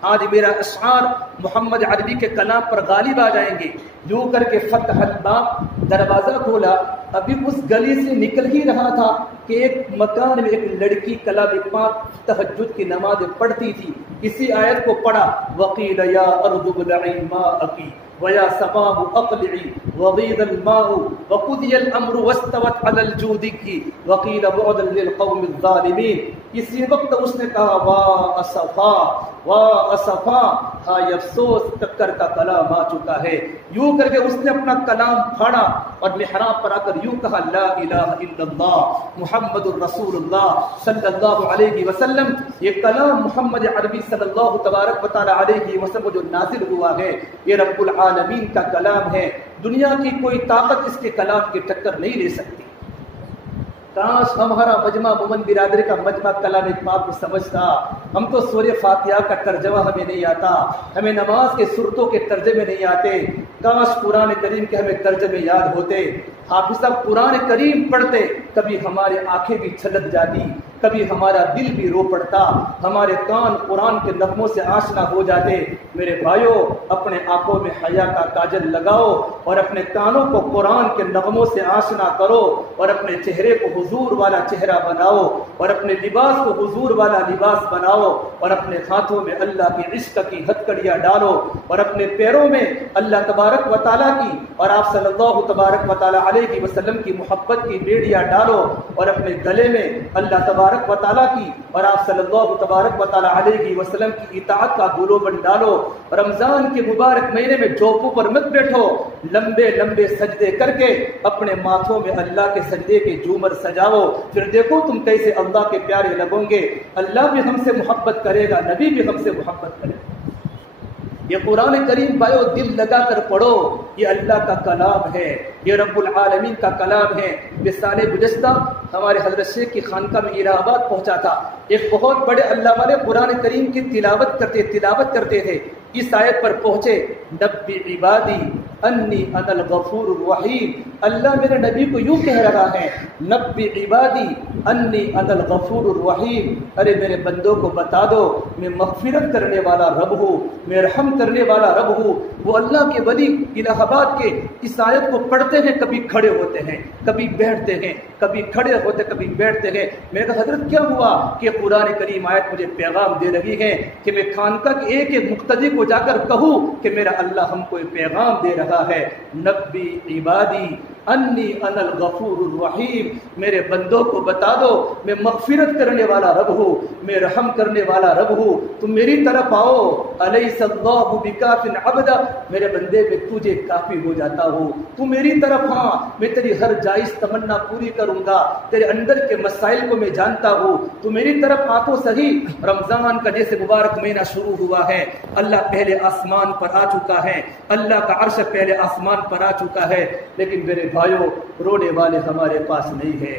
آج میرا اشعار محمد عربی کے کلام پر غالب آ جائیں گے. یوں کر کے فتح الباب، دروازہ کھولا. ابھی اس گلی سے نکل ہی رہا تھا کہ ایک مکان میں ایک لڑکی کلام پاک تہجد کی نماز پڑھتی تھی. اسی آیت کو پڑھا وقیل یا ارض ابلعی ماءکی ویا سماء اقلعی وغید الماء وقضی الامر واستوت علی الجود کی وقیل بعدا للقوم الظالمین. اسی وقت اس نے کہا واہ اسفا واہ اسفا، ہائے افسوس ٹکر کا کلام آ چکا ہے. یوں کر کے اس نے اپنا کلام پھاڑا اور محراب پر آ کر یوں کہا لا الہ الا اللہ محمد الرسول اللہ صلی اللہ علیہ وسلم. یہ کلام محمد عربی صلی اللہ تبارک و تعالی علیہ وسلم جو نازل ہوا ہے، یہ رب العالمین کا کلام ہے. دنیا کی کوئی طاقت اس کے کلام کی ٹکر نہیں لے سکتی. کاش ہمارا مجمع مومن برادری کا مجمع کلام پاک کو سمجھتا. ہم تو سورہ فاتحہ کا ترجمہ ہمیں نہیں آتا، ہمیں نماز کے سورتوں کے ترجمے نہیں آتے. کاش قرآن کریم کے ہمیں ترجمے یاد ہوتے. حافظ صاحب قرآن کریم پڑھتے، کبھی ہماری آنکھیں بھی چھلک جاتی، کبھی ہمارا دل بھی رو پڑتا، ہمارے کان قرآن کے نغموں سے آشنا ہو جاتے. میرے بھائیوں، اپنے آنکھوں میں حیا کا کاجل لگاؤ اور اپنے کانوں کو قرآن کے نغموں سے آشنا کرو اور اپنے چہرے کو حضور والا چہرہ بناؤ اور اپنے لباس کو حضور والا لباس بناؤ اور اپنے ہاتھوں میں اللہ کی عشق کی ہتکڑیاں ڈالو اور اپنے پیروں میں اللہ تبارک و تعالیٰ کی اور آپ صلی اللہ تبارک و تعالیٰ علیہ وسلم کی محبت کی بیڑیاں ڈالو اور اپنے گلے میں اللہ تبارک و تعالیٰ کی اور آپ صلی اللہ تبارک و تعالیٰ علیہ وسلم کی اطاعت کا گلوبند ڈالو. رمضان کے مبارک مہینے میں چوکوں پر مت بیٹھو، لمبے لمبے سجدے کر کے اپنے ماتھوں میں اللہ کے سجدے کے جھومر سجاؤ. پھر دیکھو تم کیسے اللہ کے پیارے لگو گے. اللہ بھی ہم سے محبت کرے گا، نبی بھی ہم سے محبت کرے گا. یہ قرآن کریم بھائیو دل لگا کر پڑھو، یہ اللہ کا کلام ہے، یہ رب العالمین کا کلام ہے. سال گزشتہ ہمارے حضرت شیخ کی خانقاہ میں الہ آباد پہنچا تھا. ایک بہت بڑے اللہ والے قرآن کریم کی تلاوت کرتے تھے. اس آیت پر پہنچے نبی عبادی انی انا الغفور الرحیم. اللہ میرے نبی کو یوں کہہ رہا ہے نبی عبادی انی انا الغفور الرحیم. ارے میرے بندوں کو بتا دو میں مغفرت کرنے والا رب ہوں، میں رحم کرنے والا رب ہوں. وہ اللہ کے ولی الہ آباد کے اس آیت کو پڑھتے ہیں، کبھی کھڑے ہوتے ہیں، کبھی بیٹھتے ہیں، کبھی کھڑے ہوتے کبھی بیٹھتے ہیں. میں کہا حضرت کیا ہوا؟ کہ قرآن کریم آیت مجھے پیغام دے رہی ہے کہ میں خانقاہ کے ایک ایک مقتدی کو جا کر کہوں کہ میرا اللہ ہم کو پیغام دے رہا ہے نبی عبادی انی انا الغفور الرحیم. میرے بندوں کو بتا دو میں مغفرت کرنے والا رب ہوں، میں رحم کرنے والا رب ہوں. تم میری طرف آؤ. الیس اللہ بکاف عبدا. میرے بندے میں تجھے کافی ہو جاتا ہوں. تو میری طرف ہاں، میں تیری ہر جائز تمنا پوری کروں گا. تیرے اندر کے مسائل کو میں جانتا ہوں. تو میری طرف آ تو صحیح. رمضان کا جیسے مبارک مہینہ شروع ہوا ہے، اللہ پہلے آسمان پر آ چکا ہے، اللہ کا عرش پہلے آسمان پر آ چکا ہے. لیکن میرے بھائیوں، رونے والے ہمارے پاس نہیں ہے.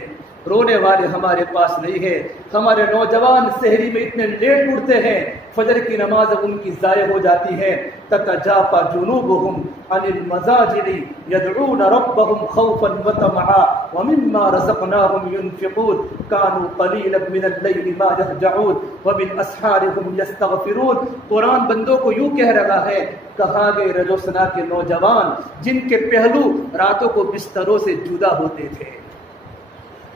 رونے والے ہمارے پاس نہیں ہے. ہمارے نوجوان سحری میں اتنے لیٹ اٹھتے ہیں, فجر کی نماز اب ان کی ضائع ہو جاتی ہے. تتجافى جنوبهم عن المضاجع يدعون ربهم خوفا وطمعا ومما رزقناهم ينفقون كانوا قليلا من الليل ما يهجعون وبالاسحار هم يستغفرون. قرآن بندوں کو یوں کہہ رہا ہے, کہاں گئے رجوسنا کے نوجوان جن کے پہلو راتوں کو بستروں سے جدا ہوتے تھے.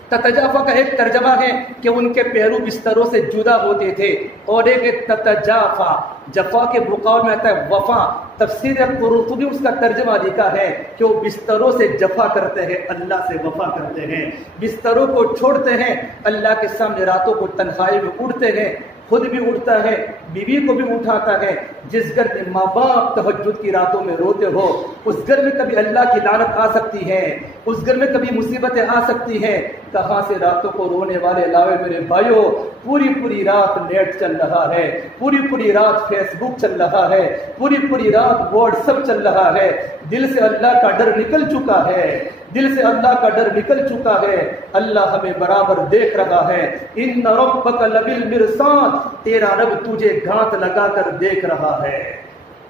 تتجافا کا ایک ترجمہ ہے کہ ان کے پہلو بستروں سے جدا ہوتے تھے, اور ایک تتجافا جفا کے مقابل میں آتا ہے وفا. تفسیر قرطبی اس کا ترجمہ لکھا ہے کہ وہ بستروں سے جفا کرتے ہیں, اللہ سے وفا کرتے ہیں, بستروں کو چھوڑتے ہیں, اللہ کے سامنے راتوں کو تنہائی میں اٹھتے ہیں, خود بھی اٹھتا ہے, بیوی کو بھی اٹھاتا ہے. جس گھر میں ماں باپ تہجد کی راتوں میں روتے ہو, اس گھر میں کبھی اللہ کی لعنت آ سکتی ہے, اس گھر میں کبھی مصیبتیں آ سکتی ہیں. کہاں سے راتوں کو رونے والے لاوے میرے بھائیو. پوری رات نیٹ چل رہا ہے, پوری رات فیس بک چل رہا ہے, پوری رات واٹس ایپ چل رہا ہے. دل سے اللہ کا ڈر نکل چکا ہے, دل سے اللہ کا ڈر نکل چکا ہے. اللہ ہمیں برابر دیکھ رہا ہے. ان ربک لبالمرصاد, تیرا رب تجھے گھات لگا کر دیکھ رہا ہے.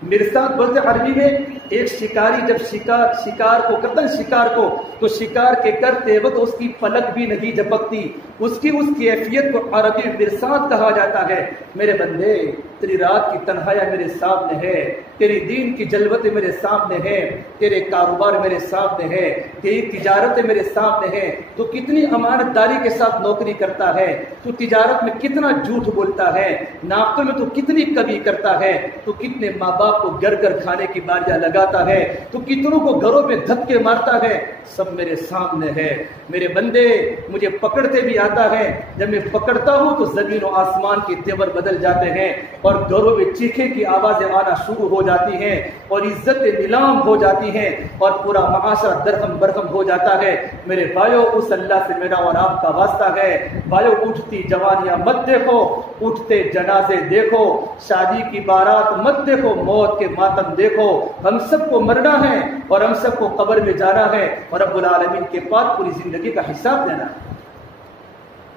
مرصاد بولتے عربی میں ایک شکاری جب شکار کو کرتا ہے شکار کو, تو شکار کے کرتے وقت اس کی پلک بھی نہیں جھپکتی, اس کیفیت کو عربی مرصاد کہا جاتا ہے. میرے بندے تیری رات کی تنہائیاں میرے سامنے ہے, تیری دین کی جلوتیں میرے سامنے ہیں, تیرے کاروبار میرے سامنے ہے, تیری تجارتیں میرے سامنے ہیں. تو کتنی امانت داری کے ساتھ نوکری کرتا ہے, تو تجارت میں کتنا جھوٹ بولتا ہے, ناقتوں میں تو کتنی کمی کرتا ہے, تو کتنے ماں باپ کو گھر کھانے کی باریاں لگاتا ہے, تو کتنوں کو گھروں پہ دھکے مارتا ہے. سب میرے سامنے ہے. میرے بندے مجھے پکڑتے بھی آتا ہے, جب میں پکڑتا ہوں تو زمین و آسمان کے تیور بدل جاتے ہیں, اور گھروں میں چیخے کی آوازیں آنا شروع ہو جاتی ہیں, اور عزتیں نیلام ہو جاتی ہیں, اور پورا معاشرہ درہم برہم ہو جاتا ہے. میرے بھائیو اس اللہ سے میرا اور آپ کا واسطہ ہے. بھائیو اٹھتی جوانیاں مت دیکھو, اٹھتے جنازے دیکھو, شادی کی بارات مت دیکھو, موت کے ماتم دیکھو. ہم سب کو مرنا ہے اور ہم سب کو قبر میں جانا ہے, اور رب العالمین کے پاس پوری زندگی کا حساب دینا ہے.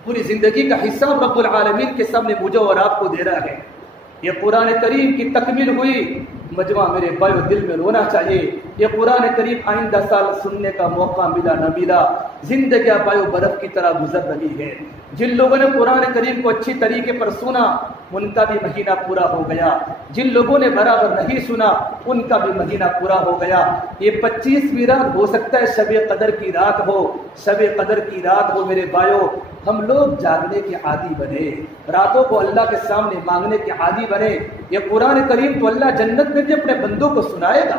پوری زندگی کا حساب رب العالمین کے سامنے مجھے اور آپ کو دے رہا ہے. یہ قرآن کریم کی تکمیل ہوئی مجمع میرے بھائیو, دل میں رونا چاہیے. یہ قرآن کریم آئندہ سال سننے کا موقع ملا نہ ملا, زندگیاں بھائیو برف کی طرح گزر رہی ہے. جن لوگوں نے قرآن کریم کو اچھی طریقے پر سنا ان کا بھی مہینہ پورا ہو گیا, جن لوگوں نے برابر نہیں سنا ان کا بھی مہینہ پورا ہو گیا. یہ 25ویں رات ہو سکتا ہے شب قدر کی رات ہو, شب قدر کی رات ہو. میرے بھائیو ہم لوگ جاگنے کے عادی بنے, راتوں کو اللہ کے سامنے مانگنے کے عادی بنے. یہ قرآن کریم تو اللہ جنت میں بھی اپنے بندوں کو سنائے گا.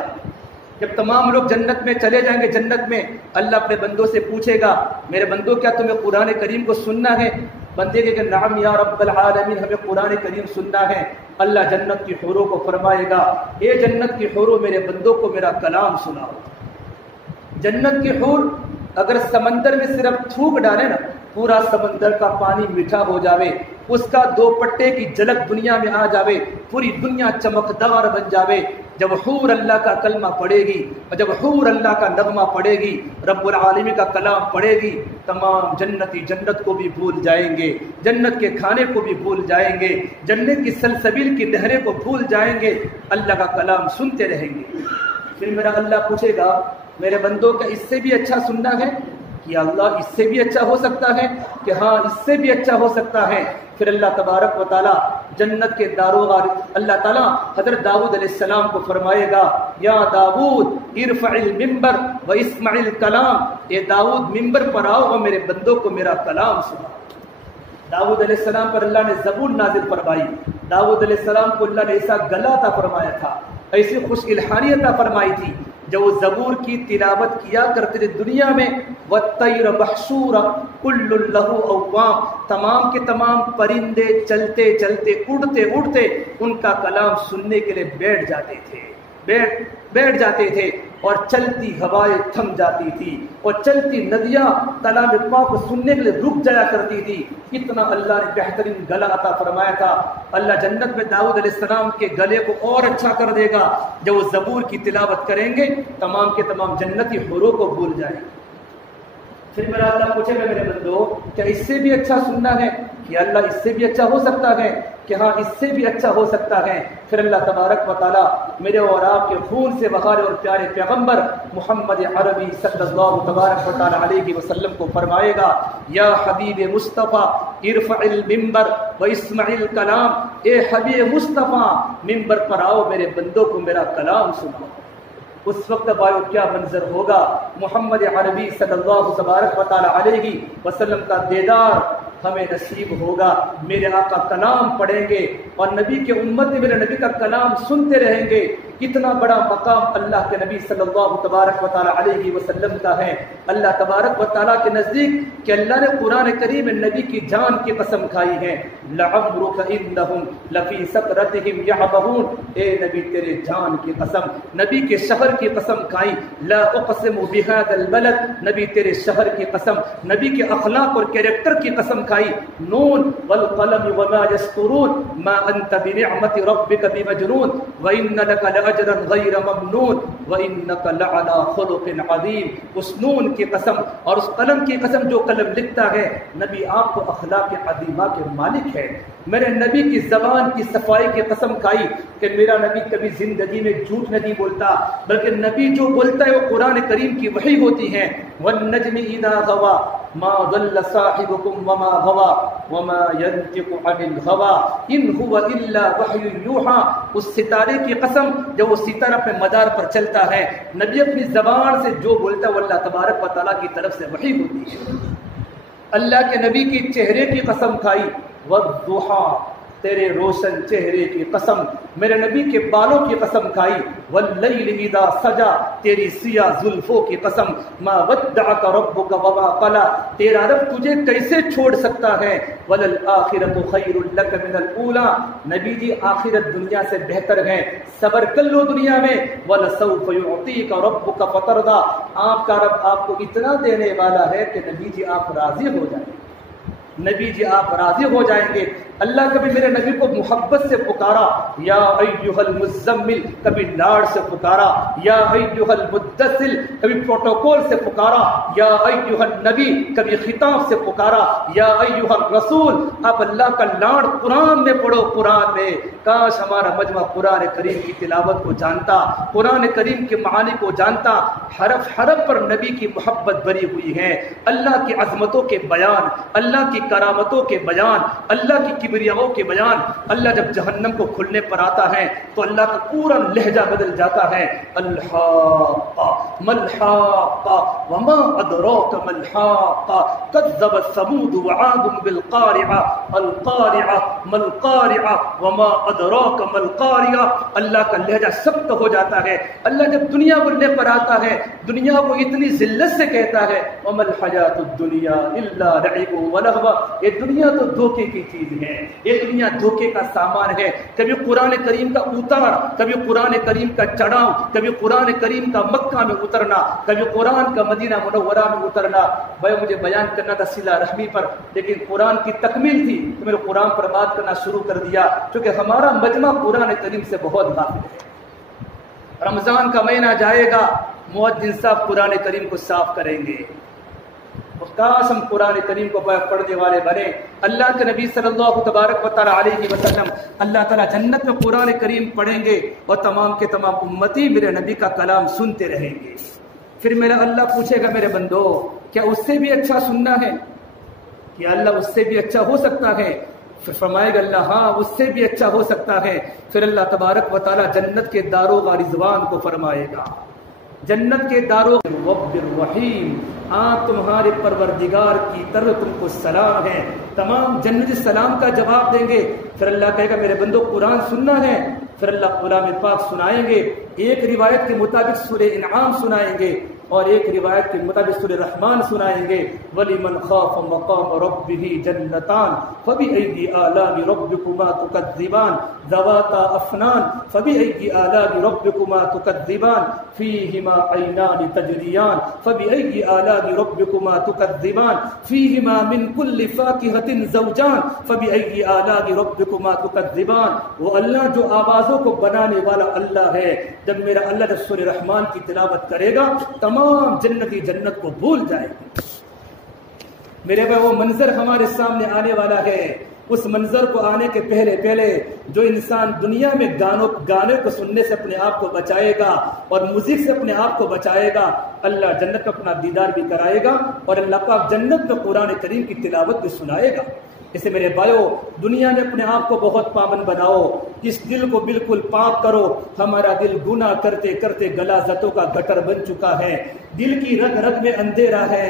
جب تمام لوگ جنت میں چلے جائیں گے, جنت میں اللہ اپنے بندوں سے پوچھے گا, میرے بندوں کیا تمہیں قرآن کریم کو سننا ہے؟ بندے کہ نعم یا رب العالمین, ہمیں قرآن کریم سننا ہے. اللہ جنت کی حوروں کو فرمائے گا, اے جنت کی حوروں میرے بندوں کو میرا کلام سناؤ. جنت کی حور اگر سمندر میں صرف تھوک ڈالے نا, پورا سمندر کا پانی میٹھا ہو جاوے, اس کا 2 پٹے کی جھلک دنیا میں آ جاوے, پوری دنیا چمکدار بن جاوے. جب حور اللہ کا کلمہ پڑھے گی, اور جب حور اللہ کا نغمہ پڑھے گی, رب العالمین کا کلام پڑھے گی, تمام جنتی جنت کو بھی بھول جائیں گے, جنت کے کھانے کو بھی بھول جائیں گے, جنت کی سلسبیل کی نہریں کو بھول جائیں گے, اللہ کا کلام سنتے رہیں گے. پھر میرا اللہ پوچھے گا, میرے بندوں کا اس سے بھی اچھا سننا ہے؟ کہ اللہ اس سے بھی اچھا ہو سکتا ہے؟ کہ ہاں اس سے بھی اچھا ہو سکتا ہے. پھر اللہ تبارک و تعالی جنت کے داروغ, اللہ تعالی حضرت داؤد علیہ السلام کو فرمائے گا, یا داؤد ارفع المنبر و اسمع الکلام, اے داؤد ممبر پر آؤ اور میرے بندوں کو میرا کلام سناؤ. داؤد علیہ السلام پر اللہ نے زبور نازل فرمائی. داؤد علیہ السلام کو اللہ نے ایسا گلا عطا فرمایا تھا, ایسی خوش الحانی عطا فرمائی تھی, جو وہ زبور کی تلاوت کیا کرتے تھے دنیا میں. وَالطَّيْرَ مَحْشُورًا كُلٌّ لَهُ أَوَّابٌ, تمام کے تمام پرندے چلتے چلتے اڑتے اڑتے ان کا کلام سننے کے لیے بیٹھ جاتے تھے, اور چلتی ہوائیں تھم جاتی تھی, اور چلتی ندیاں کلام پاک کو سننے کے لیے رک جایا کرتی تھی. اتنا اللہ نے بہترین گلا عطا فرمایا تھا. اللہ جنت میں داؤد علیہ السلام کے گلے کو اور اچھا کر دے گا. جب وہ زبور کی تلاوت کریں گے تمام کے تمام جنتی حوروں کو بھول جائیں گے. پھر میرا اللہ پوچھے گا میرے بندو کیا اس سے بھی اچھا سننا ہے؟ کہ اللہ اس سے بھی اچھا ہو سکتا ہے؟ کہ ہاں اس سے بھی اچھا ہو سکتا ہے۔ پھر اللہ تبارک و تعالیٰ میرے اور آپ کے خون سے بخارے اور پیارے پیغمبر محمد عربی صلی اللہ تبارک و تعالیٰ علیہ وسلم کو فرمائے گا یا حبیب مصطفیٰ ارفع المنبر و اسمع الکلام، اے حبیب مصطفیٰ ممبر پر آؤ، میرے بندوں کو میرا کلام سناؤ۔ اس وقت بھائیو کیا منظر ہوگا؟ محمد عربی صلی اللہ تبارک و تعالیٰ علیہ وسلم کا دیدار ہمیں نصیب ہوگا۔ میرے آقا کلام پڑھیں گے اور نبی کے امت میرے نبی کا کلام سنتے رہیں گے۔ کتنا بڑا مقام اللہ کے نبی صلی اللہ تبارک و تعالیٰ علیہ وسلم کا ہے اللہ تبارک و تعالیٰ کے نزدیک کہ اللہ نے قرآن کریم میں نبی کی جان کی قسم کھائی ہے، لعمرک انہم لفی سکرتہم یعمہون، اے نبی تیرے جان کی قسم، نبی کے شہر کی قسم کھائی، لا اقسم بہذا البلد، نبی تیرے شہر کی قسم، نبی کے اخلاق اور کیریکٹر کی قسم کھائی، نون والقلم وما یسطرون ما انت بنعمت ربک بمجنون وان لک لاجرا غیر ممنون وانک لعلی خلق عظیم۔ اس نون کی قسم اور اس قلم کی قسم جو قلم لکھتا ہے، نبی آپ کو اخلاق عظیمہ کے مالک ہے۔ میرے نبی کی زبان کی صفائی کی قسم کھائی کہ میرا نبی کبھی زندگی میں جھوٹ نہیں بولتا، بلکہ نبی جو بولتا ہے وہ قرآن کریم کی وحی ہوتی ہے۔ والنجم اذا غوا ما ضل صاحبكم وما غوا وما ينطق عن الهوى ان هو الا وحي يوحى، اس ستارے کی قسم جب وہ ستارہ اپنے مدار پر چلتا ہے، نبی اپنی زبان سے جو بولتا ہے وہ اللہ تبارک و تعالیٰ کی طرف سے وحی ہوتی ہے۔ اللہ کے نبی کی چہرے کی قسم کھائی، والضحى، تیرے روشن چہرے کی قسم، میرے نبی کے بالوں کی قسم کھائی، واللیل اذا سجا، تیری سیاہ زلفوں کی قسم، ما ودعک ربک وما قلا، تیرا رب تجھے کیسے چھوڑ سکتا ہے، وللآخرۃ خیر لک من الاولی، نبی جی آخرت دنیا سے بہتر ہے، صبر کر لو دنیا میں، ولسوف یعطیک ربک فترضی، آپ کا رب آپ کو اتنا دینے والا ہے کہ نبی جی آپ راضی ہو جائیں گے، نبی جی آپ راضی ہو جائیں گے۔ اللہ کبھی میرے نبی کو محبت سے پکارا، یا ایھا المزمل، کبھی لاڑ سے پکارا، یا ایھا المدثر، کبھی پروٹوکول سے پکارا، یا ایھا النبی، کبھی خطاب سے پکارا، یا ایھا الرسول، آپ اللہ کا لاڑ قرآن میں پڑھو، قرآن میں۔ کاش ہمارا مجمع قرآن کریم کی تلاوت کو جانتا، قرآن کریم کے معانی کو جانتا، حرف حرف پر نبی کی محبت بری ہوئی ہے، اللہ کی عظمتوں کے بیان، اللہ کی کرامتوں کے بیان، اللہ کی کبریاؤں کے بیان۔ اللہ جب جہنم کو کھلنے پر آتا ہے تو اللہ کا پورا لہجہ بدل جاتا ہے، الحاقہ ملحاقہ وما ادراک ملحاقہ کذبت ثمود وعاد بالقارعہ القارعہ ملقارعہ وما ادراک ملقارعہ۔ اللہ کا لہجہ سخت ہو جاتا ہے۔ اللہ جب دنیا بننے پر آتا ہے، دنیا کو اتنی ذلت سے کہتا ہے، وما الحیات الدنیا الا لعب ولہو، یہ دنیا تو دھوکے کی چیز ہے، یہ دنیا دھوکے کا سامان ہے۔ کبھی قرآن کریم کا اتار، کبھی قرآن کریم کا چڑھاؤ، کبھی قرآن کریم کا مکہ میں اترنا، کبھی قرآن کا مدینہ منورہ میں اترنا۔ بھائی مجھے بیان کرنا تھا صلہ رحمی پر، لیکن قرآن کی تکمیل تھی تو میں نے قرآن پر بات کرنا شروع کر دیا، کیونکہ ہمارا مجمع قرآن کریم سے بہت غافل ہے۔ رمضان کا مہینہ جائے گا، مؤذن صاحب قرآن کریم کو صاف کریں گے، کاش ہم قرآن کریم کو پڑھنے والے بنے۔ اللہ کے نبی صلی اللہ تبارک و تعالیٰ علیہ وسلم اللہ تعالیٰ جنت میں قرآن کریم پڑھیں گے اور تمام کے تمام امتی میرے نبی کا کلام سنتے رہیں گے۔ پھر میرا اللہ پوچھے گا میرے بندو کیا اس سے بھی اچھا سننا ہے؟ کیا اللہ اس سے بھی اچھا ہو سکتا ہے؟ پھر فرمائے گا اللہ ہاں اس سے بھی اچھا ہو سکتا ہے۔ پھر اللہ تبارک و تعالیٰ جنت کے داروغ رضوان کو فرمائے گا، جنت کے داروغ رب الرحیم، آپ تمہارے پروردگار کی طرف تم کو سلام ہے۔ تمام جنتی سلام کا جواب دیں گے۔ پھر اللہ کہے گا میرے بندو قرآن سننا ہے؟ پھر اللہ کلام پاک سنائیں گے۔ ایک روایت کے مطابق سورہ انعام سنائیں گے اور ایک روایت کے مطابق سورہ رحمان سنائیں گے۔ وَلِمَنْ خَافَ مَقَامَ رَبِّهِ جَنَّتَانِ فَبِأَيِّ آلَاءِ رَبِّكُمَا تُكَذِّبَانِ ذَوَاتَا أَفْنَانٍ فَبِأَيِّ آلَاءِ رَبِّكُمَا تُكَذِّبَانِ فِيهِمَا عَيْنَانِ تَجْرِيَانِ فَبِأَيِّ آلَاءِ رَبِّكُمَا تُكَذِّبَانِ فِيهِمَا مِنْ كُلِّ فَاكِهَةٍ زَوْجَانِ فَبِأَيِّ آلَاءِ رَبِّكُمَا تُكَذِّبَانِ۔ وہ اللہ جو آوازوں کو بنانے والا اللہ ہے، جب میرا اللہ جب سورہ رحمان کی تلاوت کرے گا تمام جنتی جنت کو بھول جائے گی۔ میرے بھائی وہ منظر ہمارے سامنے آنے والا ہے. اس منظر کو آنے کے پہلے جو انسان دنیا میں گانے کو سننے سے اپنے آپ کو بچائے گا اور موسیقی سے اپنے آپ کو بچائے گا، اللہ جنت میں اپنا دیدار بھی کرائے گا اور اللہ پاک جنت میں قرآن کریم کی تلاوت بھی سنائے گا. اسے میرے بھائیو، دنیا میں اپنے آپ کو بہت پابند بناؤ، اس دل کو بالکل پاک کرو. ہمارا دل گناہ کرتے کرتے غلاظتوں کا گٹر بن چکا ہے، دل کی رگ رگ میں اندھیرا ہے.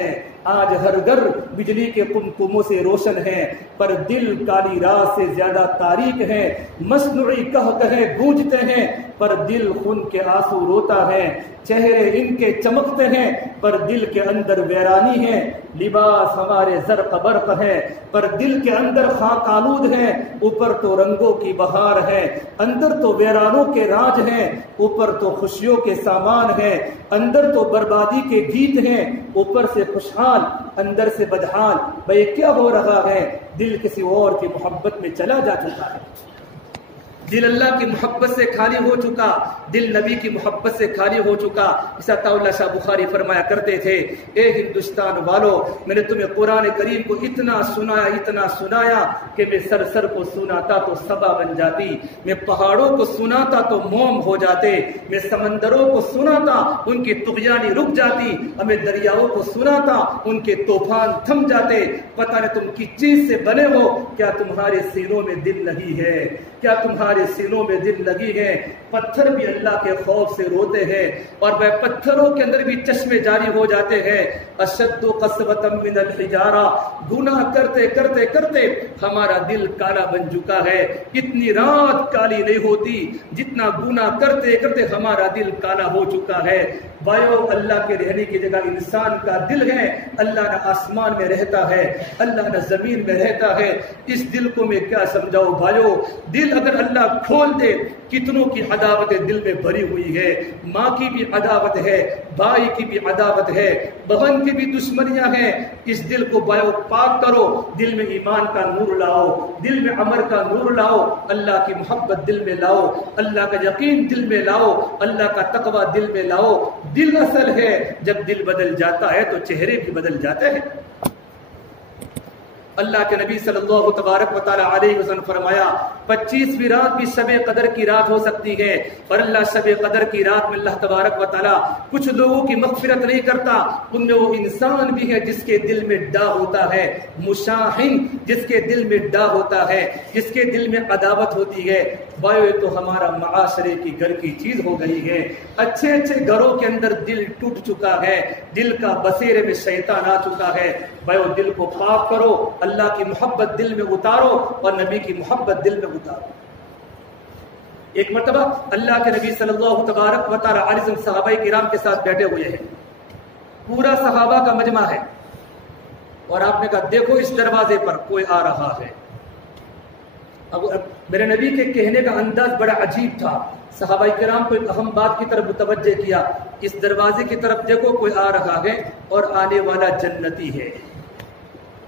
آج ہر گھر بجلی کے قمقموں سے روشن ہے، پر دل کالی رات سے زیادہ تاریک ہے. مصنوعی کہے گونجتے ہیں، پر دل خون کے آنسو روتا ہے. چہرے ان کے چمکتے ہیں، پر دل کے اندر ویرانی ہے. لباس ہمارے زرق برق ہے، پر دل کے اندر خاک آلود ہے. اوپر تو رنگوں کی بہار ہے، اندر تو ویرانوں کے راج ہیں. اوپر تو خوشیوں کے سامان ہیں، اندر تو بربادی کے گیت ہیں. اوپر سے خوشحال، اندر سے بدحال. بھائی کیا ہو رہا ہے؟ دل کسی اور کی محبت میں چلا جا چکا ہے. دل اللہ کی محبت سے خالی ہو چکا، دل نبی کی محبت سے خالی ہو چکا. اس عطا اللہ شاہ بخاری فرمایا کرتے تھے، اے ہندوستان والو، میں نے تمہیں قرآن کریم کو اتنا سنایا کہ میں سر کو سناتا تو صبا بن جاتی، میں پہاڑوں کو سناتا تو موم ہو جاتے، میں سمندروں کو سناتا ان کی طغیانی رک جاتی، ہمیں دریاؤں کو سناتا ان کے طوفان تھم جاتے. پتہ نہیں تم کس چیز سے بنے ہو، کیا تمہارے سینوں میں دل نہیں ہے؟ کیا تمہارے سینوں میں دل لگی ہے؟ پتھر بھی اللہ کے خوف سے روتے ہیں، اور وہ پتھروں کے اندر بھی چشمے جاری ہو جاتے ہیں. اشد قسوۃ من الحجارہ، گناہ کرتے کرتے کرتے ہمارا دل کالا بن چکا ہے. اتنی رات کالی نہیں ہوتی جتنا گناہ کرتے کرتے ہمارا دل کالا ہو چکا ہے. بھائیو، اللہ کے رہنے کی جگہ انسان کا دل ہے. اللہ نہ آسمان میں رہتا ہے، اللہ نہ زمین میں رہتا ہے. اس دل کو میں کیا سمجھاؤں بھائیو؟ دل اگر اللہ کھول دے، کتنوں کی عداوت دل میں بھری ہوئی ہے. ماں کی بھی عداوت ہے، بھائی کی بھی عداوت ہے، بہن کی بھی دشمنیاں ہیں. اس دل کو بھائیو پاک کرو، دل میں ایمان کا نور لاؤ، دل میں عمل کا نور لاؤ، اللہ کی محبت دل میں لاؤ، اللہ کا یقین دل میں لاؤ، اللہ کا تقوی دل میں لاؤ. دل اصل ہے. جب دل بدل جاتا ہے تو چہرے بھی بدل جاتے ہیں. اللہ کے نبی صلی اللہ تبارک و تعالی علیہ وسلم فرمایا 25ویں رات بھی شب قدر کی رات ہو سکتی ہے، اور اللہ شب قدر کی رات میں اللہ تبارک و تعالی کچھ لوگوں کی مغفرت نہیں کرتا. ان میں وہ انسان بھی ہے جس کے دل میں ڈا ہوتا ہے، مشاحن جس کے دل میں ڈا ہوتا ہے، جس کے دل میں عداوت ہوتی ہے. بھائیو، تو ہمارا معاشرے کی گھر کی چیز ہو گئی ہے. اچھے اچھے گھروں کے اندر دل ٹوٹ چکا ہے، دل کا بسیرے میں شیطان آ چکا ہے. بھائیو، دل کو پاک کرو، اللہ کی محبت دل میں اتارو اور نبی کی محبت دل میں اتارو. ایک مرتبہ اللہ کے نبی صلی اللہ تبارک و تعالی علیہ وسلم صحابہ کرام کے ساتھ بیٹھے ہوئے ہیں. پورا صحابہ کا مجمع ہے، اور آپ نے کہا دیکھو اس دروازے پر کوئی آ رہا ہے. اب میرے نبی کے کہنے کا انداز بڑا عجیب تھا. صحابہ کرام کو ایک اہم بات کی طرف متوجہ کیا، اس دروازے کی طرف دیکھو کوئی آ رہا ہے اور آنے والا جنتی ہے.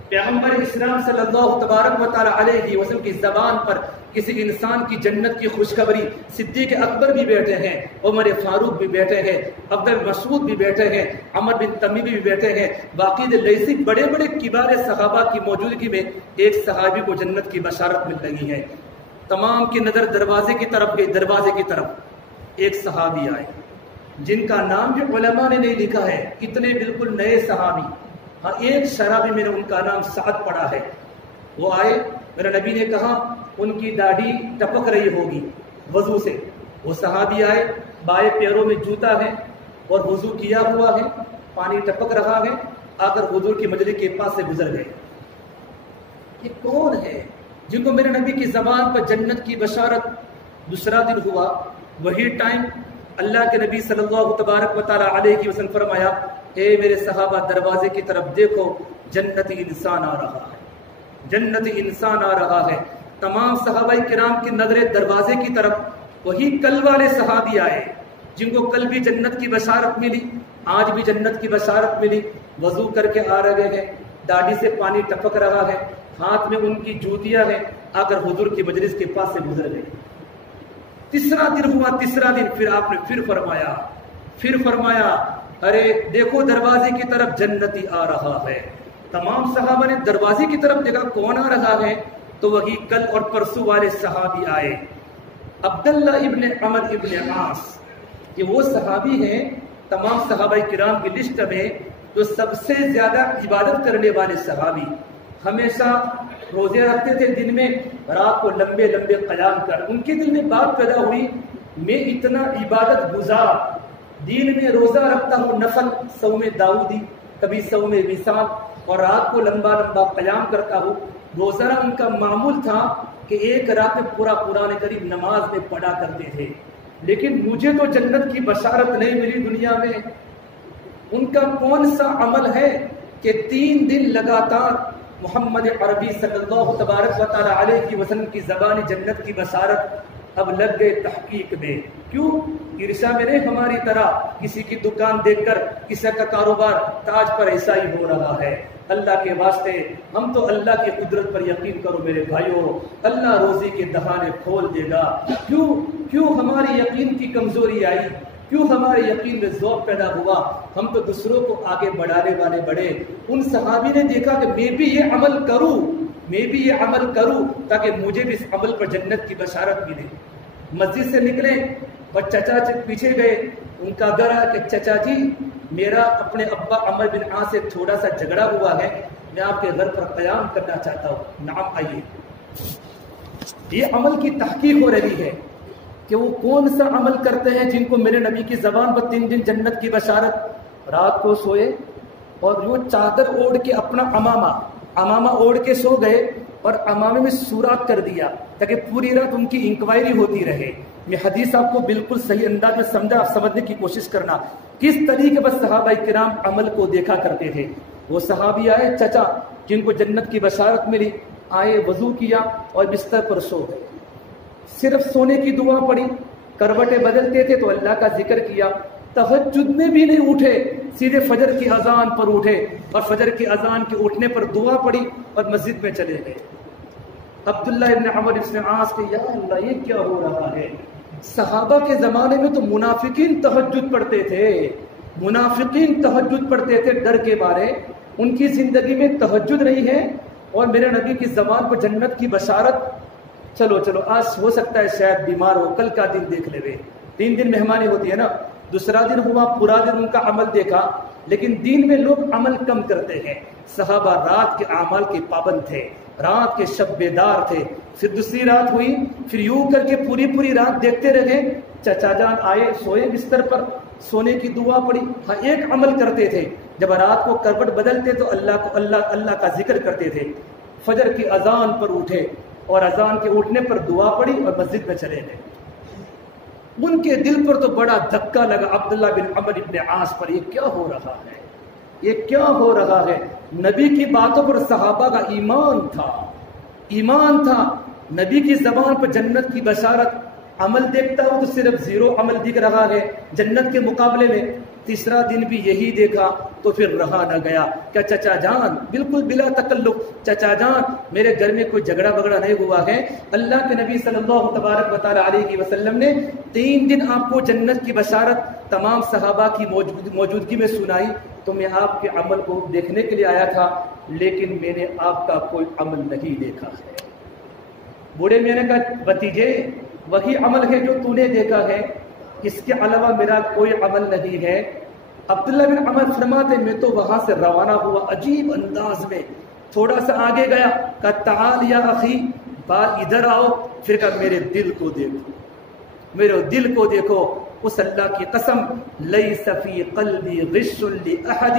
پیغمبر اسلام صلی اللہ تبارک و تعالی علیہ وسلم کی زبان پر کسی انسان کی جنت کی خوشخبری، صدیق اکبر بھی بیٹھے ہیں، عمر فاروق بھی بیٹھے ہیں، عبداللہ بن مسعود بھی بیٹھے ہیں، عمر بن تمیمی بھی بیٹھے ہیں، واقد لیثی، بڑے بڑے کبار صحابہ کی موجودگی میں ایک صحابی کو جنت کی بشارت مل رہی ہے. تمام کی نظر دروازے کی طرف گئی. دروازے کی طرف ایک صحابی آئے جن کا نام بھی علماء نے نہیں لکھا ہے، اتنے بالکل نئے صحابی. ہاں، ایک شرابی میں نے ان کا نام سعد پڑھا ہے. وہ آئے، میرے نبی نے کہا ان کی داڑھی ٹپک رہی ہوگی وضو سے. وہ صحابی آئے، بائیں پیروں میں جوتا ہے اور وضو کیا ہوا ہے، پانی ٹپک رہا ہے، آ کر حضور کی مجلس کے پاس سے گزر گئے. یہ کون ہے جن کو میرے نبی کی زبان پر جنت کی بشارت؟ دوسرا دن ہوا، وہی ٹائم اللہ کے نبی صلی اللہ تبارک و تعالی علیہ وسلم فرمایا، اے میرے صحابہ دروازے کی طرف دیکھو، جنتی انسان آ رہا ہے، جنتی انسان آ رہا ہے. تمام صحابہ کرام کی نظریں دروازے کی طرف. وہی کل والے صحابی آئے جن کو کل بھی جنت کی بشارت ملی، آج بھی جنت کی بشارت ملی. وضو کر کے آ رہے ہیں، داڑھی سے پانی ٹپک رہا ہے، ہاتھ میں ان کی جوتیاں ہیں، آ کر حضور کی مجلس کے پاس سے گزر گئے. تیسرا دن ہوا، تیسرا دن پھر آپ نے پھر فرمایا ارے دیکھو دروازے کی طرف جنتی آ رہا ہے. تمام صحابہ نے دروازے کی طرف دیکھا کون آ رہا ہے، تو وہی کل اور پرسوں والے صحابی آئے، عبداللہ ابن عمر ابن عاص۔ یہ وہ صحابی ہیں تمام صحابہ کرام کی لسٹ میں جو سب سے زیادہ عبادت کرنے والے صحابی، ہمیشہ روزے رکھتے تھے دن میں، رات کو لمبے لمبے قیام کر۔ ان کے دل میں بات پیدا ہوئی، میں اتنا عبادت گزار، دین میں روزہ رکھتا ہوں نفل، صوم داؤدی، کبھی صوم وصال، اور رات کو لمبا لمبا قیام کرتا ہوں۔ روزانہ ان کا معمول تھا کہ ایک رات میں پورا قرآن کریم نماز میں پڑھا کرتے تھے، لیکن مجھے تو جنت کی بشارت نہیں ملی دنیا میں۔ ان کا کون سا عمل ہے کہ 3 دن لگاتار محمد عربی صلی اللہ تبارک و تعالی علیہ وسلم کی زبانی جنت کی بشارت اب لگ گئے تحقیق میں؟ کیوں؟ عرشا میں نہیں ہماری طرح کسی کی دکان دیکھ کر کسی کا کاروبار تاج پر ایسا ہی ہو رہا ہے۔ اللہ کے واسطے ہم تو اللہ کی قدرت پر یقین کرو میرے بھائیوں، اللہ روزی کے دہانے کھول دے گا۔ کیوں ہماری یقین کی کمزوری آئی؟ کیوں ہمارے یقین میں ذوق پیدا ہوا؟ ہم تو دوسروں کو آگے بڑھانے والے بڑھے۔ ان صحابی نے دیکھا کہ میں بھی یہ عمل کروں تاکہ مجھے بھی اس عمل پر جنت کی بشارت ملے۔ مسجد سے نکلے اور چچا پیچھے گئے، ان کا گھر ہے کہ چچا جی میرا اپنے ابا عمر بن عاص سے تھوڑا سا جھگڑا ہوا ہے، میں آپ کے گھر پر قیام کرنا چاہتا ہوں۔ نعم آئیے۔ یہ عمل کی تحقیق ہو رہی ہے کہ وہ کون سا عمل کرتے ہیں جن کو میرے نبی کی زبان پر 3 دن جنت کی بشارت۔ رات کو سوئے اور وہ چادر اوڑھ کے اپنا امامہ اوڑھ کے سو گئے اور امامے میں سوراخ کر دیا تاکہ پوری رات ان کی انکوائری ہوتی رہے۔ میں حدیث آپ کو بالکل صحیح انداز میں سمجھنے کی کوشش کرنا، کس طریقے پر صحابہ کرام عمل کو دیکھا کرتے تھے۔ وہ صحابی آئے چچا جن کو جنت کی بشارت ملی، آئے وضو کیا اور بستر پر سو گئے، صرف سونے کی دعا پڑھی، کروٹیں بدلتے تھے تو اللہ کا ذکر کیا، تہجد میں بھی نہیں اٹھے، سیدھے فجر کی اذان پر اٹھے اور فجر کی اذان کے اٹھنے پر دعا پڑھی اور مسجد میں چلے گئے۔ عبداللہ ابن عمر ابن عاص کہ یا اللہ یہ کیا ہو رہا ہے؟ صحابہ کے زمانے میں تو منافقین تہجد پڑھتے تھے ڈر کے مارے، ان کی زندگی میں تہجد نہیں ہے، اور میرے نبی کی زبان پر جنت کی بشارت۔ چلو آج ہو سکتا ہے شاید بیمار ہو، کل کا دن دیکھ لے۔ 3 دن مہمانی ہوتی ہے نا، دوسرا دن ہوا پورا دن ان کا عمل دیکھا، لیکن دین میں لوگ عمل کم کرتے ہیں۔ صحابہ رات کے اعمال کے پابند تھے، رات کے شب بیدار تھے۔ پھر دوسری رات ہوئی، پھر یوں کر کے پوری رات دیکھتے رہے۔ چچا جان آئے، سوئے بستر پر، سونے کی دعا پڑھی۔ ہاں ایک عمل کرتے تھے، جب رات کو کروٹ بدلتے تو اللہ کا ذکر کرتے تھے۔ فجر کی اذان پر اٹھے اور اذان کے اٹھنے پر دعا پڑھی اور مسجد میں چلے گئے۔ ان کے دل پر تو بڑا دھکا لگا عبداللہ بن عمر بن عاص پر، یہ کیا ہو رہا ہے؟ نبی کی باتوں پر صحابہ کا ایمان تھا، نبی کی زبان پر جنت کی بشارت۔ عمل دیکھتا ہوں تو صرف 0 عمل دکھ رہا ہے جنت کے مقابلے میں۔ تیسرا دن بھی یہی دیکھا تو پھر رہا نہ گیا، کیا چچا جان بالکل بلا تکلف، چچا جان میرے گھر میں کوئی جھگڑا بگڑا نہیں ہوا ہے، اللہ کے نبی صلی اللہ تبارک و تعالی علیہ وسلم نے 3 دن آپ کو جنت کی بشارت تمام صحابہ کی موجودگی میں سنائی، تو میں آپ کے عمل کو دیکھنے کے لیے آیا تھا، لیکن میں نے آپ کا کوئی عمل نہیں دیکھا ہے۔ بوڑھے میں نے کہا بھتیجے وہی عمل ہے جو تو نے دیکھا ہے، اس کے علاوہ میرا کوئی عمل نہیں ہے۔ عبداللہ بن عمر فرماتے میں تو وہاں سے روانہ ہوا عجیب انداز میں، تھوڑا سا آگے گیا، کہا تعال یا اخی، بات ادھر آؤ، پھر کہا میرے دل کو دیکھو، اس اللہ کی قسم لیس فی قلبی غش لأحد،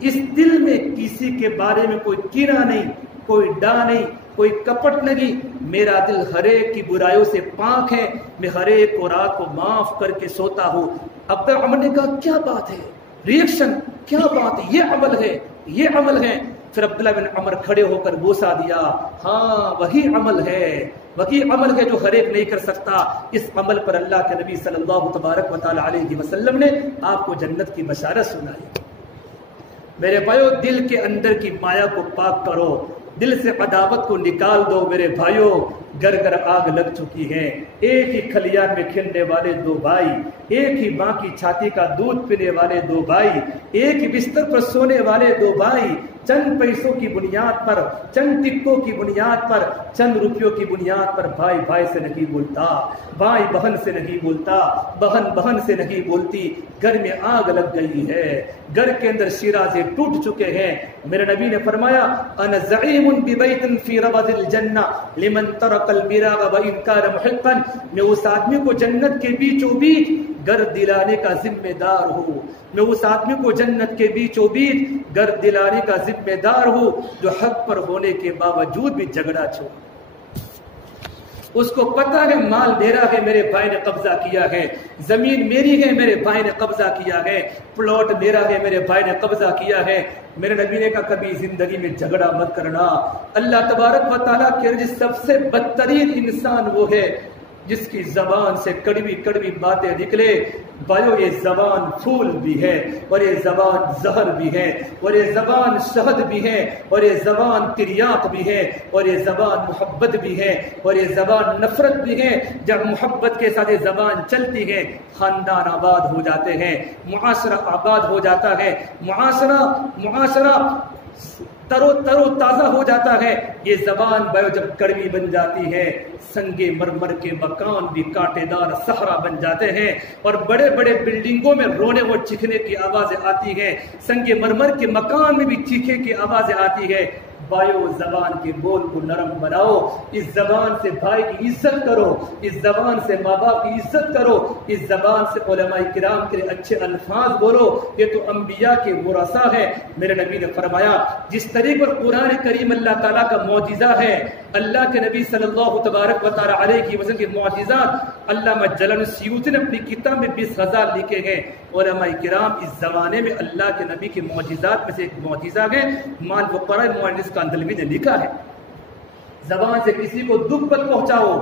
اس دل میں کسی کے بارے میں کوئی کینہ نہیں، کوئی ڈا نہیں، کوئی کپٹ نہیں، میرا دل ہر ایک کی برائیوں سے پاک ہے، میں ہر ایک کو رات کو معاف کر کے سوتا ہوں۔ عبداللہ عمر نے کہا کیا بات ہے، ریئیکشن کیا بات ہے، یہ عمل ہے۔ پھر عبداللہ بن عمر کھڑے ہو کر بوسا دیا، ہاں وہی عمل ہے جو ہر ایک نہیں کر سکتا۔ اس عمل پر اللہ کے نبی صلی اللہ تبارک و تعالی علیہ وسلم نے آپ کو جنت کی بشارت سنائی۔ میرے بھائیو دل کے اندر کی مایا کو پاک کرو، دل سے عداوت کو نکال دو۔ میرے بھائیو گھر آگ لگ چکی ہے، ایک ہی کھلیان میں کھیلنے والے 2 بھائی، ایک ہی ماں کی چھاتی کا دودھ پینے والے 2 بھائی، ایک ہی بستر پر سونے والے 2 بھائی، چند پیسوں کی بنیاد پر، چند ٹکوں کی بنیاد پر، چند روپیوں کی بنیاد پر بھائی بھائی سے نہیں بولتا، بھائی بہن سے نہیں بولتا، بہن بہن سے نہیں بولتی۔ گھر میں آگ لگ گئی ہے، گھر کے اندر شیرازے ٹوٹ چکے ہیں۔ میرے نبی نے فرمایا انا زعیم ببیت فی ربض الجنہ لمن ترک البراغ وان کان محقا، میں اس آدمی کو جنت کے بیچوں بیچ گھر دلانے کا ذمہ دار ہوں، میں اس آدمی کو جنت کے بیچوں بیچ گھر دلانے کا ذمہ دار ہوں جو حق پر ہونے کے باوجود بھی جھگڑا چھوڑ۔ اس کو پتا ہے مال میرا ہے، میرے بھائی نے قبضہ کیا ہے، زمین میری ہے، میرے بھائی نے قبضہ کیا ہے، پلاٹ میرا ہے، میرے بھائی نے قبضہ کیا ہے۔ میرے نبی نے کہا کبھی زندگی میں جھگڑا مت کرنا۔ اللہ تبارک و تعالیٰ کے سب سے بدترین انسان وہ ہے جس کی زبان سے کڑوی کڑوی باتیں نکلے۔ بھائیو یہ زبان پھول بھی ہے اور یہ زبان زہر بھی ہے اور یہ زبان شہد بھی ہے اور یہ زبان تریاق بھی ہے اور یہ زبان محبت بھی ہے اور یہ زبان نفرت بھی ہے۔ جب محبت کے ساتھ یہ زبان چلتی ہے خاندان آباد ہو جاتے ہیں، معاشرہ آباد ہو جاتا ہے، معاشرہ ترو تازہ ہو جاتا ہے۔ یہ زبان بھائیو جب کڑوی بن جاتی ہے سنگے مرمر کے مکان بھی کانٹے دار صحرا بن جاتے ہیں اور بڑے بڑے بلڈنگوں میں رونے اور چیخنے کی آوازیں آتی ہیں، سنگے مرمر کے مکان میں بھی چیخے کی آوازیں آتی ہے۔ بھائیو زبان کے بول کو نرم بناؤ، اس زبان سے بھائی کی عزت کرو، اس زبان سے ماں باپ کی عزت کرو، اس زبان سے علماء کرام کے اچھے الفاظ بولو، یہ تو انبیاء کے ورثہ ہے۔ میرے نبی نے فرمایا جس طریقے پر قرآن کریم اللہ تعالیٰ کا معجزہ ہے، اللہ کے نبی صلی اللہ تبارک و تعالیٰ علیہ وسلم کے معجزات علامہ جلال السیوطی نے اپنی کتاب میں 20,000 لکھے ہیں۔ علماء کرام اس زمانے میں اللہ کے نبی کے معجزات میں سے ایک معجزہ ہے مال وقرا معجز کا اندلوی نے لکھا ہے۔ زبان سے کسی کو دکھ مت پہنچاؤ،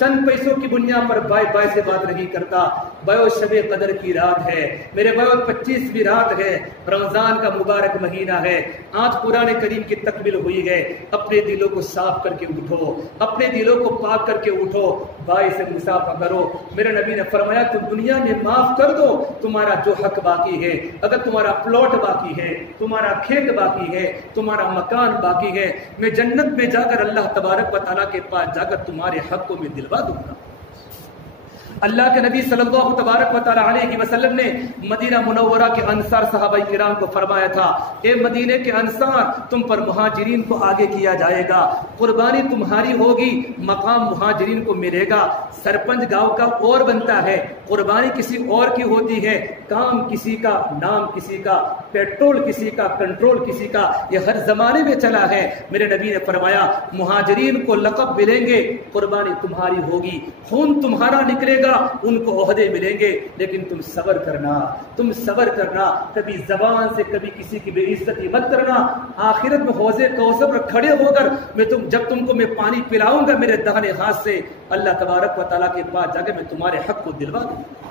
چند پیسوں کی بنیاد پر بھائی بھائی سے بات نہیں کرتا۔ بھائیو شب قدر کی رات ہے میرے بھائیو، 25ویں رات ہے، رمضان کا مبارک مہینہ ہے، آج قرآن کریم کی تکمیل ہوئی ہے۔ اپنے دلوں کو صاف کر کے اٹھو، اپنے دلوں کو پاک کر کے اٹھو، بھائی سے مصافحہ کرو۔ میرے نبی نے فرمایا تم دنیا میں معاف کر دو تمہارا جو حق باقی ہے، اگر تمہارا پلاٹ باقی ہے، تمہارا کھیت باقی ہے، تمہارا مکان باقی ہے، میں جنت میں جا کر اللہ تبارک و تعالیٰ کے پاس جا کر تمہارے حق کو میں دلوا دوں گا۔ اللہ کے نبی صلی اللہ تبارک و تعالیٰ علیہ وسلم نے مدینہ منورہ کے انصار صحابہ کرام کو فرمایا تھا اے مدینے کے انصار تم پر مہاجرین کو آگے کیا جائے گا، قربانی تمہاری ہوگی، مقام مہاجرین کو ملے گا۔ سرپنچ گاؤں کا اور بنتا ہے، قربانی کسی اور کی ہوتی ہے، کام کسی کا، نام کسی کا، پیٹرول کسی کا، کنٹرول کسی کا، یہ ہر زمانے میں چلا ہے۔ میرے نبی نے فرمایا مہاجرین کو لقب ملیں گے، قربانی تمہاری ہوگی، خون تمہارا نکلے گا، ان کو عہدے ملیں گے، لیکن تم صبر کرنا، تم صبر کرنا، کبھی زبان سے کبھی کسی کی بے عزتی مت کرنا۔ آخرت میں حوض کوثر پر کھڑے ہو کر جب تم کو میں پانی پلاؤں گا میرے داہنے ہاتھ سے، اللہ تبارک و تعالیٰ کے پاس جا کے میں تمہارے حق کو دلوا دوں گا۔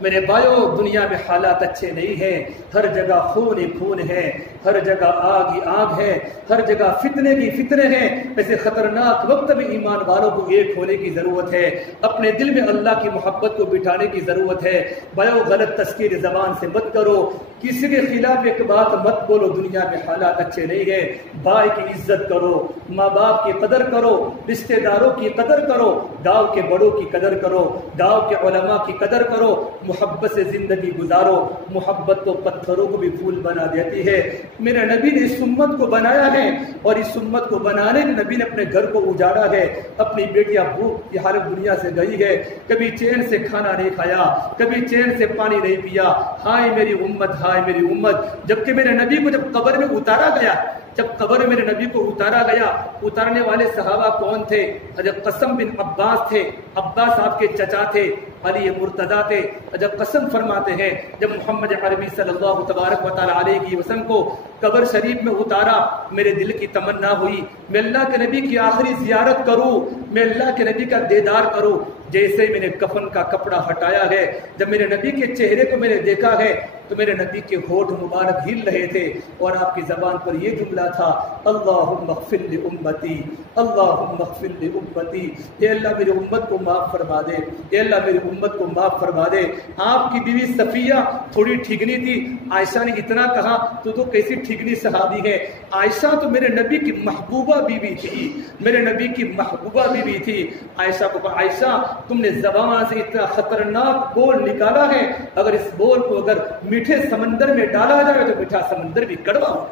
میرے بھائیو دنیا میں حالات اچھے نہیں ہیں، ہر جگہ خون ہی خون ہے، ہر جگہ آگ ہی آگ ہے، ہر جگہ فتنے کی فتنے ہیں۔ ایسے خطرناک وقت میں ایمان والوں کو ایک ہونے کی ضرورت ہے، اپنے دل میں اللہ کی محبت کو بٹھانے کی ضرورت ہے۔ بھائیو غلط تذکیر زبان سے مت کرو، کسی کے خلاف ایک بات مت بولو، دنیا میں حالات اچھے نہیں ہیں۔ بھائی کی عزت کرو، ماں باپ کی قدر کرو، رشتہ داروں کی قدر کرو، گاؤں کے بڑوں کی قدر کرو، گاؤں کے علماء کی قدر کرو، محبت سے زندگی گزارو۔ محبت تو پتھروں کو بھی پھول بنا دیتی ہے۔ میرے نبی نے اس امت کو بنایا ہے اور اس امت کو بنانے کے نبی نے اپنے گھر کو اجاڑا ہے، اپنی بیٹیاں بھوک کی حالت دنیا سے گئی ہے، کبھی چین سے کھانا نہیں کھایا، کبھی چین سے پانی نہیں پیا، ہائے میری امت، ہائے میری امت۔ جبکہ میرے نبی کو جب قبر میں اتارا گیا، جب قبر میں میرے نبی کو اتارا گیا، اتارنے والے صحابہ کون تھے؟ حضرت قاسم بن عباس تھے، عباس آپ کے چچا تھے، علی مرتضیٰ تھے۔ جب قسم فرماتے ہیں جب محمد عربی صلی اللہ تبارک و تعالیٰ علیہ وسلم کو قبر شریف میں اتارا، میرے دل کی تمنا ہوئی میں اللہ کے نبی کی آخری زیارت کروں، میں اللہ کے نبی کا دیدار کروں۔ جیسے میں نے کفن کا کپڑا ہٹایا ہے، جب میرے نبی کے چہرے کو میں نے دیکھا ہے، تو میرے نبی کے ہونٹ مبارک ہل رہے تھے اور آپ کی زبان پر یہ جملہ تھا اللہم اغفر لامتی، اللہم اغفر لامتی، اے اللہ میری امت کو معاف فرما دے، اے اللہ میری امت کو معاف فرما دے۔ آپ کی بیوی صفیہ تھوڑی ٹھگنی تھی، عائشہ نے اتنا کہا تو کیسی ٹھگنی صحابی ہے، عائشہ تو میرے نبی کی محبوبہ بیوی تھی، میرے نبی کی محبوبہ بیوی تھی۔ عائشہ کو کہا عائشہ تم نے زبان سے اتنا خطرناک بول نکالا ہے، اگر اس بول کو اگر میٹھے سمندر میں ڈالا جائے تو میٹھا سمندر بھی کڑوا ہو۔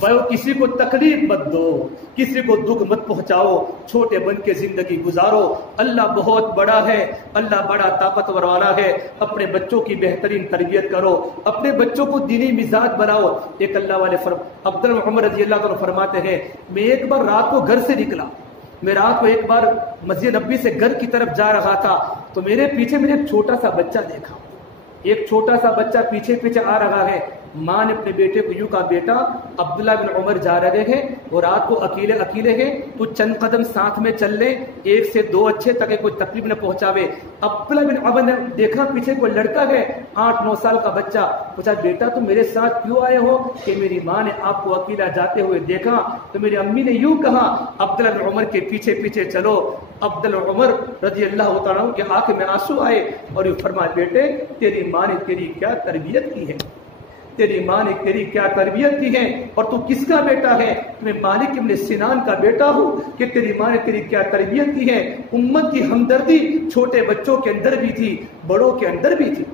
بھائیو کسی کو تکلیف مت دو، کسی کو دکھ مت پہنچاؤ، چھوٹے بن کے زندگی گزارو۔ اللہ بہت بڑا ہے، اللہ بڑا طاقتور والا ہے۔ اپنے بچوں کی بہترین تربیت کرو، اپنے بچوں کو دینی مزاج بناؤ۔ ایک اللہ والے عبد عمر رضی اللہ عنہ فرماتے ہیں میں ایک بار رات کو گھر سے نکلا، میں رات کو ایک بار مسجد نبوی سے گھر کی طرف جا رہا تھا تو میرے پیچھے میں نے ایک چھوٹا سا بچہ دیکھا، ایک چھوٹا سا بچہ پیچھے پیچھے آ رہا ہے۔ ماں نے اپنے بیٹے کو یوں کہا بیٹا عبداللہ بن عمر جا رہے ہیں اور رات کو اکیلے اکیلے ہیں، تو چند قدم ساتھ میں چل لے، ایک سے دو اچھے تک کوئی تکلیف نہ پہنچاوے۔ عبداللہ بن عمر نے دیکھا پیچھے کوئی لڑکا ہے 8-9 سال کا بچہ، پوچھا بیٹا تم میرے ساتھ کیوں آئے ہو؟ کہ میری ماں نے آپ کو اکیلا جاتے ہوئے دیکھا تو میری امی نے یوں کہا عبداللہ بن عمر کے پیچھے پیچھے چلو۔ عبداللہ عمر رضی اللہ تعالیٰ عنہ کے آنکھ میں آنسو آئے اور یہ فرمایا بیٹے تیری ماں نے تیری کیا تربیت کی ہے، تیری ماں نے تیری کیا تربیت کی ہے، اور تو کس کا بیٹا ہے؟ میں مالک ابن سنان کا بیٹا ہوں کہ تیری ماں نے تیری کیا تربیت کی ہے۔ امت کی ہمدردی چھوٹے بچوں کے اندر بھی تھی، بڑوں کے اندر بھی تھی۔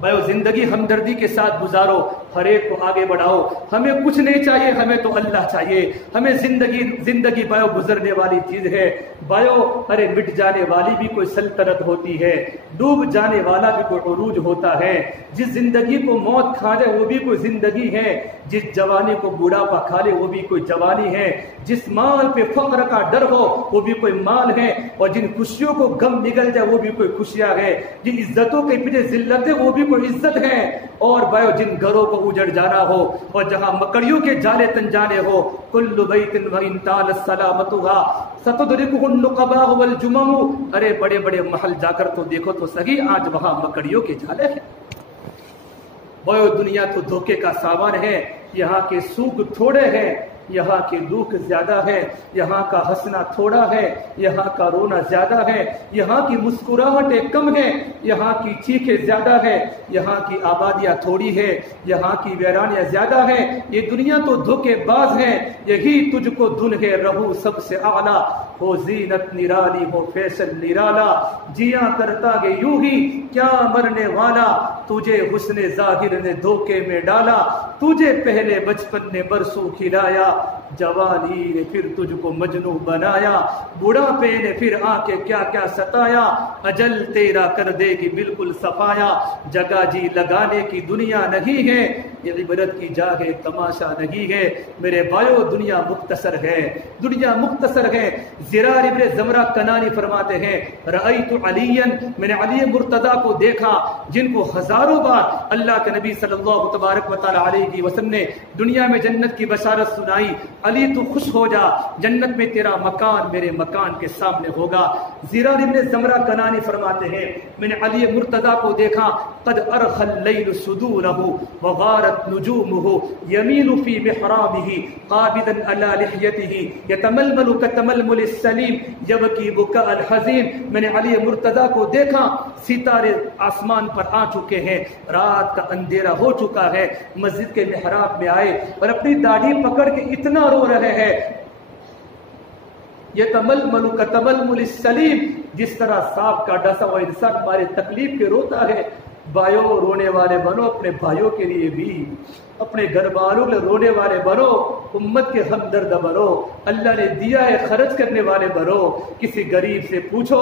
بھائیو زندگی ہمدردی کے ساتھ گزارو، ہر ایک کو آگے بڑھاؤ۔ ہمیں کچھ نہیں چاہیے، ہمیں تو اللہ چاہیے۔ ہمیں زندگی بھائیو گزرنے والی چیز ہے۔ بھائیو ارے مٹ جانے والی بھی کوئی سلطنت ہوتی ہے، ڈوب جانے والا بھی کوئی عروج ہوتا ہے۔ جس زندگی کو موت کھا جائے وہ بھی کوئی زندگی ہے، جس جوانی کو بڑھاپا کھا لے وہ بھی کوئی جوانی ہے، جس مال پہ فقر کا ڈر ہو وہ بھی کوئی مال ہے، اور جن خوشیوں کو غم نگل جائے وہ بھی کوئی خوشیاں ہے، جن عزتوں کے پیچھے ذلت ہے وہ بھی کوئی عزت ہے۔ اور بھائیو جن گھروں کو اجڑ جانا ہو اور جہاں مکڑیوں کے جالے تن جانے ہو، کل بیت وان طالت سلامتها ستدرکه النقباء والجمم، ارے بڑے بڑے محل جا کر تو دیکھو تو صحیح آج وہاں مکڑیوں کے جالے ہیں۔ بھائیو دنیا تو دھوکے کا سامان ہے، یہاں کے سوکھ تھوڑے ہیں، یہاں کی دکھ زیادہ ہے، یہاں کا ہنسنا تھوڑا ہے، یہاں کا رونا زیادہ ہے، یہاں کی مسکراہٹیں کم ہیں، یہاں کی چیخیں زیادہ ہے، یہاں کی آبادیاں تھوڑی ہے، یہاں کی ویرانیاں زیادہ ہیں۔ یہ دنیا تو دھوکے باز ہے، یہی تجھ کو دن ہے رہو سب سے اعلیٰ، ہو زینت نرالی ہو فیشن نرالا، جیا کرتا گے یوں ہی کیا مرنے والا، تجھے حسن ظاہر نے دھوکے میں ڈالا، تجھے پہلے بچپن نے برسوں کھلایا، جوانی نے پھر تجھ کو مجنوں بنایا، بڑھاپے نے پھر آ کے کیا کیا ستایا، اجل تیرا کر دے گی بالکل صفایا، جگہ جی لگانے کی دنیا نہیں ہے، یہ عبرت کی جا ہے تماشا نہیں ہے۔ میرے بھائیو دنیا مختصر ہے، دنیا مختصر ہے۔ زرار ابن زمرہ کنانی فرماتے ہیں رأیت علی، میں نے علی مرتضی کو دیکھا جن کو ہزاروں بار اللہ کے نبی صلی اللہ تبارک و تعالی علیہ وسلم نے دنیا میں جنت کی بشارت سنائی، علی تو خوش ہو جا، جنت میں تیرا مکان میرے مکان کے سامنے ہوگا۔ زرار ابن زمرہ کنانی فرماتے ہیں میں نے علی مرتضی کو دیکھا قد ارخى اللیل صدورہ وغارت نجومہ یمین فی محرابہ قابضا علی لحیتہ یتململ کتململ السلیم یبکی بکاء الحزین۔ میں نے علی مرتضی کو دیکھا، ستارے آسمان پر آ چکے ہیں، رات کا اندھیرا ہو چکا ہے، مسجد کے محراب میں آئے اور اپنی داڑھی پکڑ کے اتنا رو رہے ہیں، یتململ کتململ السلیم، جس طرح سانپ کا ڈسا ہوا انسان ہمارے تکلیف کے روتا ہے۔ بھائیو رونے والے بنو، اپنے بھائیوں کے لیے بھی، اپنے گھر والوں کے رونے والے بنو، امت کے ہمدرد بنو، اللہ نے دیا ہے خرچ کرنے والے بنو۔ کسی غریب سے پوچھو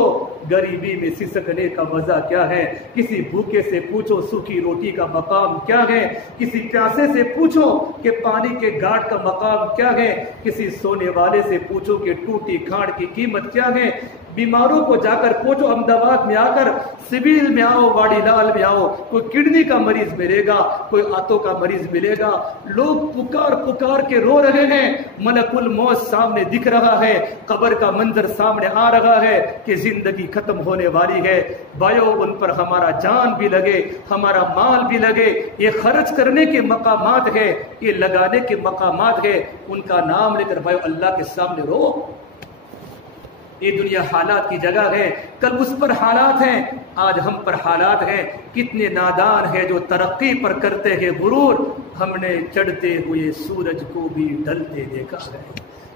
غریبی میں سسکنے کا مزہ کیا ہے، کسی بھوکے سے پوچھو سوکھی روٹی کا مقام کیا ہے، کسی پیاسے سے پوچھو کہ پانی کے گھاٹ کا مقام کیا ہے، کسی سونے والے سے پوچھو کہ ٹوٹی کھاڑ کی قیمت کیا ہے۔ بیماروں کو جا کر پوچھو، احمدآباد میں آ کر سبیل میں آؤ، واڑی لال میں آؤ، کوئی کڈنی کا مریض ملے گا، کوئی آنتوں کا مریض ملے ملے گا. لوگ پکار پکار کے رو رہے ہیں, ملک الموت سامنے دکھ رہا ہے, قبر کا منظر سامنے آ رہا ہے کہ زندگی ختم ہونے والی ہے. بھائیو ان پر ہمارا جان بھی لگے, ہمارا مال بھی لگے. یہ خرچ کرنے کے مقامات ہے, یہ لگانے کے مقامات ہے. ان کا نام لے کر بھائیو اللہ کے سامنے رو. یہ دنیا حالات کی جگہ ہے, کل اس پر حالات ہیں, آج ہم پر حالات ہیں. کتنے نادان ہیں جو ترقی پر کرتے ہیں غرور, ہم نے چڑھتے ہوئے سورج کو بھی ڈھلتے دیکھا ہے.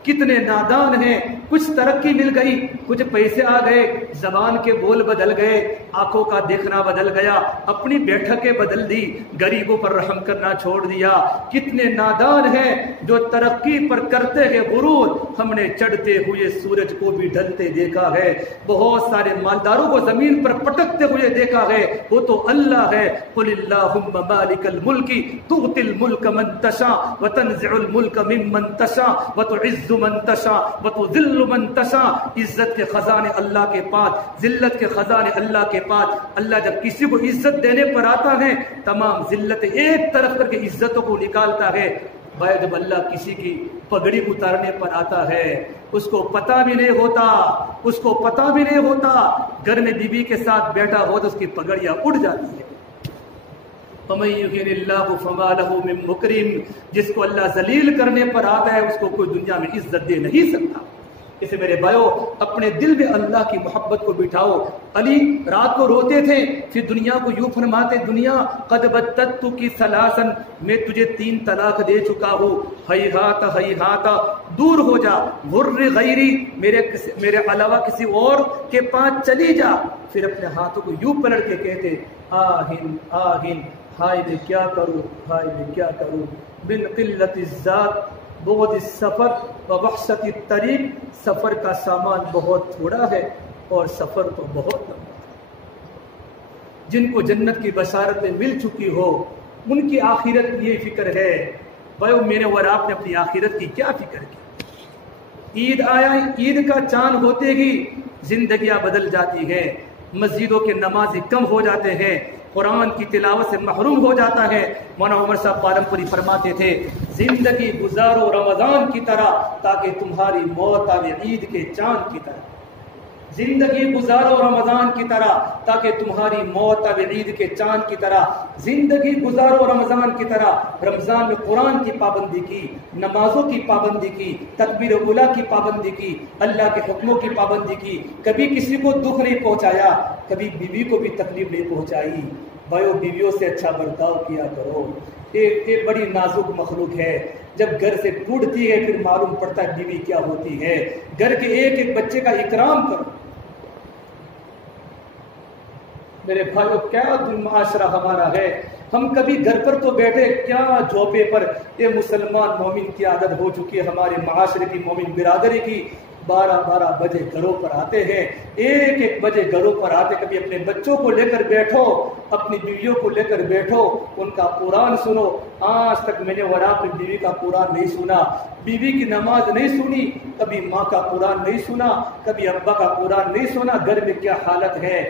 کتنے نادان ہیں, کچھ ترقی مل گئی, کچھ پیسے آ گئے, زبان کے بول بدل گئے, آنکھوں کا دیکھنا بدل گیا, اپنی بیٹھکیں بدل دی, غریبوں پر رحم کرنا چھوڑ دیا. کتنے نادان ہیں جو ترقی پر کرتے ہیں غرور, ہم نے چڑھتے ہوئے سورج کو بھی ڈھلتے دیکھا ہے. بہت سارے مالداروں کو زمین پر پٹکتے ہوئے دیکھا ہے, وہ تو اللہ ہے. قل اللہم مالک الملک تؤتی الملک من تشاء وتنزع الملک ممن تشاء وتعز من تشاء وتذل من تشاء. عزت کے خزانے اللہ کے پاس, ذلت کے خزانے اللہ کے پاس. اللہ جب کسی کو عزت دینے پر آتا ہے تمام ذلت ایک طرف کر کے عزتوں کو نکالتا ہے. بھائی جب اللہ کسی کی پگڑی اتارنے پر آتا ہے اس کو پتہ بھی نہیں ہوتا, اس کو پتہ بھی نہیں ہوتا, گھر میں بیوی کے ساتھ بیٹھا ہو تو اس کی پگڑیاں اڑ جاتی ہے. فَمَن يُهِنِ اللَّهُ فَمَا لَهُ مِن مُكْرِمٍ. جس کو اللہ ذلیل کرنے پر آتا ہے اس کو کوئی دنیا میں عزت دے نہیں سکتا. اسے میرے بھائیو اپنے دل میں اللہ کی محبت کو بٹھاؤ. علی رات کو روتے تھے, پھر دنیا کو یوں فرماتے, دنیا قد بدتتک ثلاثا, میں تجھے 3 طلاق دے چکا ہوں. ہیہات ہیہات, دور ہو جا. غر غیری, میرے علاوہ کسی اور کے پاس چلی جا. پھر اپنے ہاتھوں کو یوں پلٹ کے کہتے, آہن آہن, ہائے میں کیا کروں, ہائے میں کیا کروں. من قلت الذات بغض السفر ووحشت الطریق. سفر کا سامان بہت تھوڑا ہے اور سفر تو بہت لمبا. جن کو جنت کی بشارتیں مل چکی ہو ان کی آخرت کی یہ فکر ہے. بھائیو میرے اور آپ نے اپنی آخرت کی کیا فکر کی؟ عید آیا, عید کا چاند ہوتے ہی زندگیاں بدل جاتی ہیں, مسجدوں کے نمازی کم ہو جاتے ہیں, قرآن کی تلاوت سے محروم ہو جاتا ہے. مولانا عمر صاحب پالمپوری فرماتے تھے, زندگی گزارو رمضان کی طرح تاکہ تمہاری موت آئے عید کے چاند کی طرح. زندگی گزارو رمضان کی طرح تاکہ تمہاری موت آئے عید کے چاند کی طرح. زندگی گزارو رمضان کی طرح. رمضان میں قرآن کی پابندی کی, نمازوں کی پابندی کی, تکبیر اولیٰ کی پابندی کی, اللہ کے حکموں کی پابندی کی. کبھی کسی کو دکھ نہیں پہنچایا, کبھی بیوی کو بھی تکلیف نہیں پہنچائی. بھائیو بیویوں سے اچھا برتاؤ کیا کرو. ایک بڑی نازک مخلوق ہے, جب گھر سے ٹوٹتی ہے پھر معلوم پڑتا ہے بیوی کیا ہوتی ہے. گھر کے ایک ایک بچے کا اکرام کرو. میرے بھائیو کیا معاشرہ ہمارا ہے. ہم کبھی گھر پر تو بیٹھے, کیا جوپے پر. یہ مسلمان مومن کی عادت ہو چکی ہے ہمارے معاشرے کی, مومن برادری کی. 12 بجے گھروں پر آتے ہیں, 1 بجے گھروں پر آتے. کبھی اپنے بچوں کو لے کر بیٹھو, اپنی بیویوں کو لے کر بیٹھو, ان کا قرآن سنو. آج تک میں نے اور آپ نے بیوی کا قرآن نہیں سنا, بیوی کی نماز نہیں سنی, کبھی ماں کا قرآن نہیں سنا, کبھی ابا کا قرآن نہیں سنا. گھر میں کیا حالت ہے.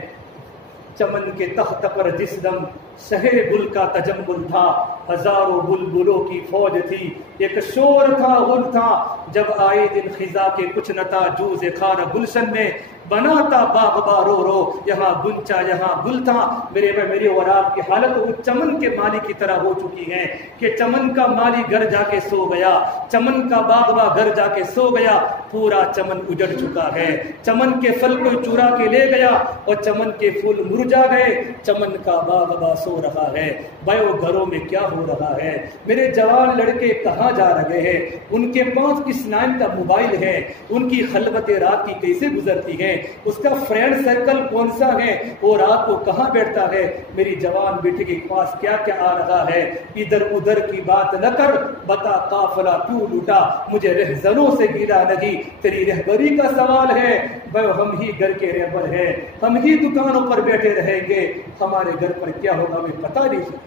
چمن کے تخت پر جس دم شہر گل کا تجمل تھا, ہزاروں بلبلوں کی فوج تھی, ایک شور تھا غل تھا. جب آئے دن خزاں کے کچھ نہ تھا, جوز خانہ گلشن میں بناتا باغبا رو رو, یہاں گنچا یہاں گل تھا. میرے اور آپ کی حالت وہ چمن کے مالی کی طرح ہو چکی ہے کہ چمن کا مالی گھر جا کے سو گیا, چمن کا باغبا گھر جا کے سو گیا. پورا چمن اجڑ چکا ہے. چمن کے پھل کو چورا کے لے گیا اور چمن کے پھول مرجا گئے. چمن کا باغبا سو رہا ہے. بھائیو گھروں میں کیا ہو رہا ہے. میرے جوان لڑکے کہاں جا رہے ہیں. ان کے پاس کس نام کا موبائل ہے, ان کی خلوت رات کی کیسے گزرتی ہے, اس کا فرینڈ سرکل کون سا ہے, وہ رات کو کہاں بیٹھتا ہے. میری جوان بیٹے کے پاس کیا کیا آ رہا ہے. ادھر ادھر کی بات نہ کر, بتا قافلہ کیوں لوٹا, مجھے رہزنوں سے گیلا نہیں, تیری رہبری کا سوال ہے. ہم ہی گھر کے رہبر ہیں, ہم ہی دکانوں پر بیٹھے رہیں گے, ہمارے گھر پر کیا ہوگا ہمیں پتہ نہیں چلے.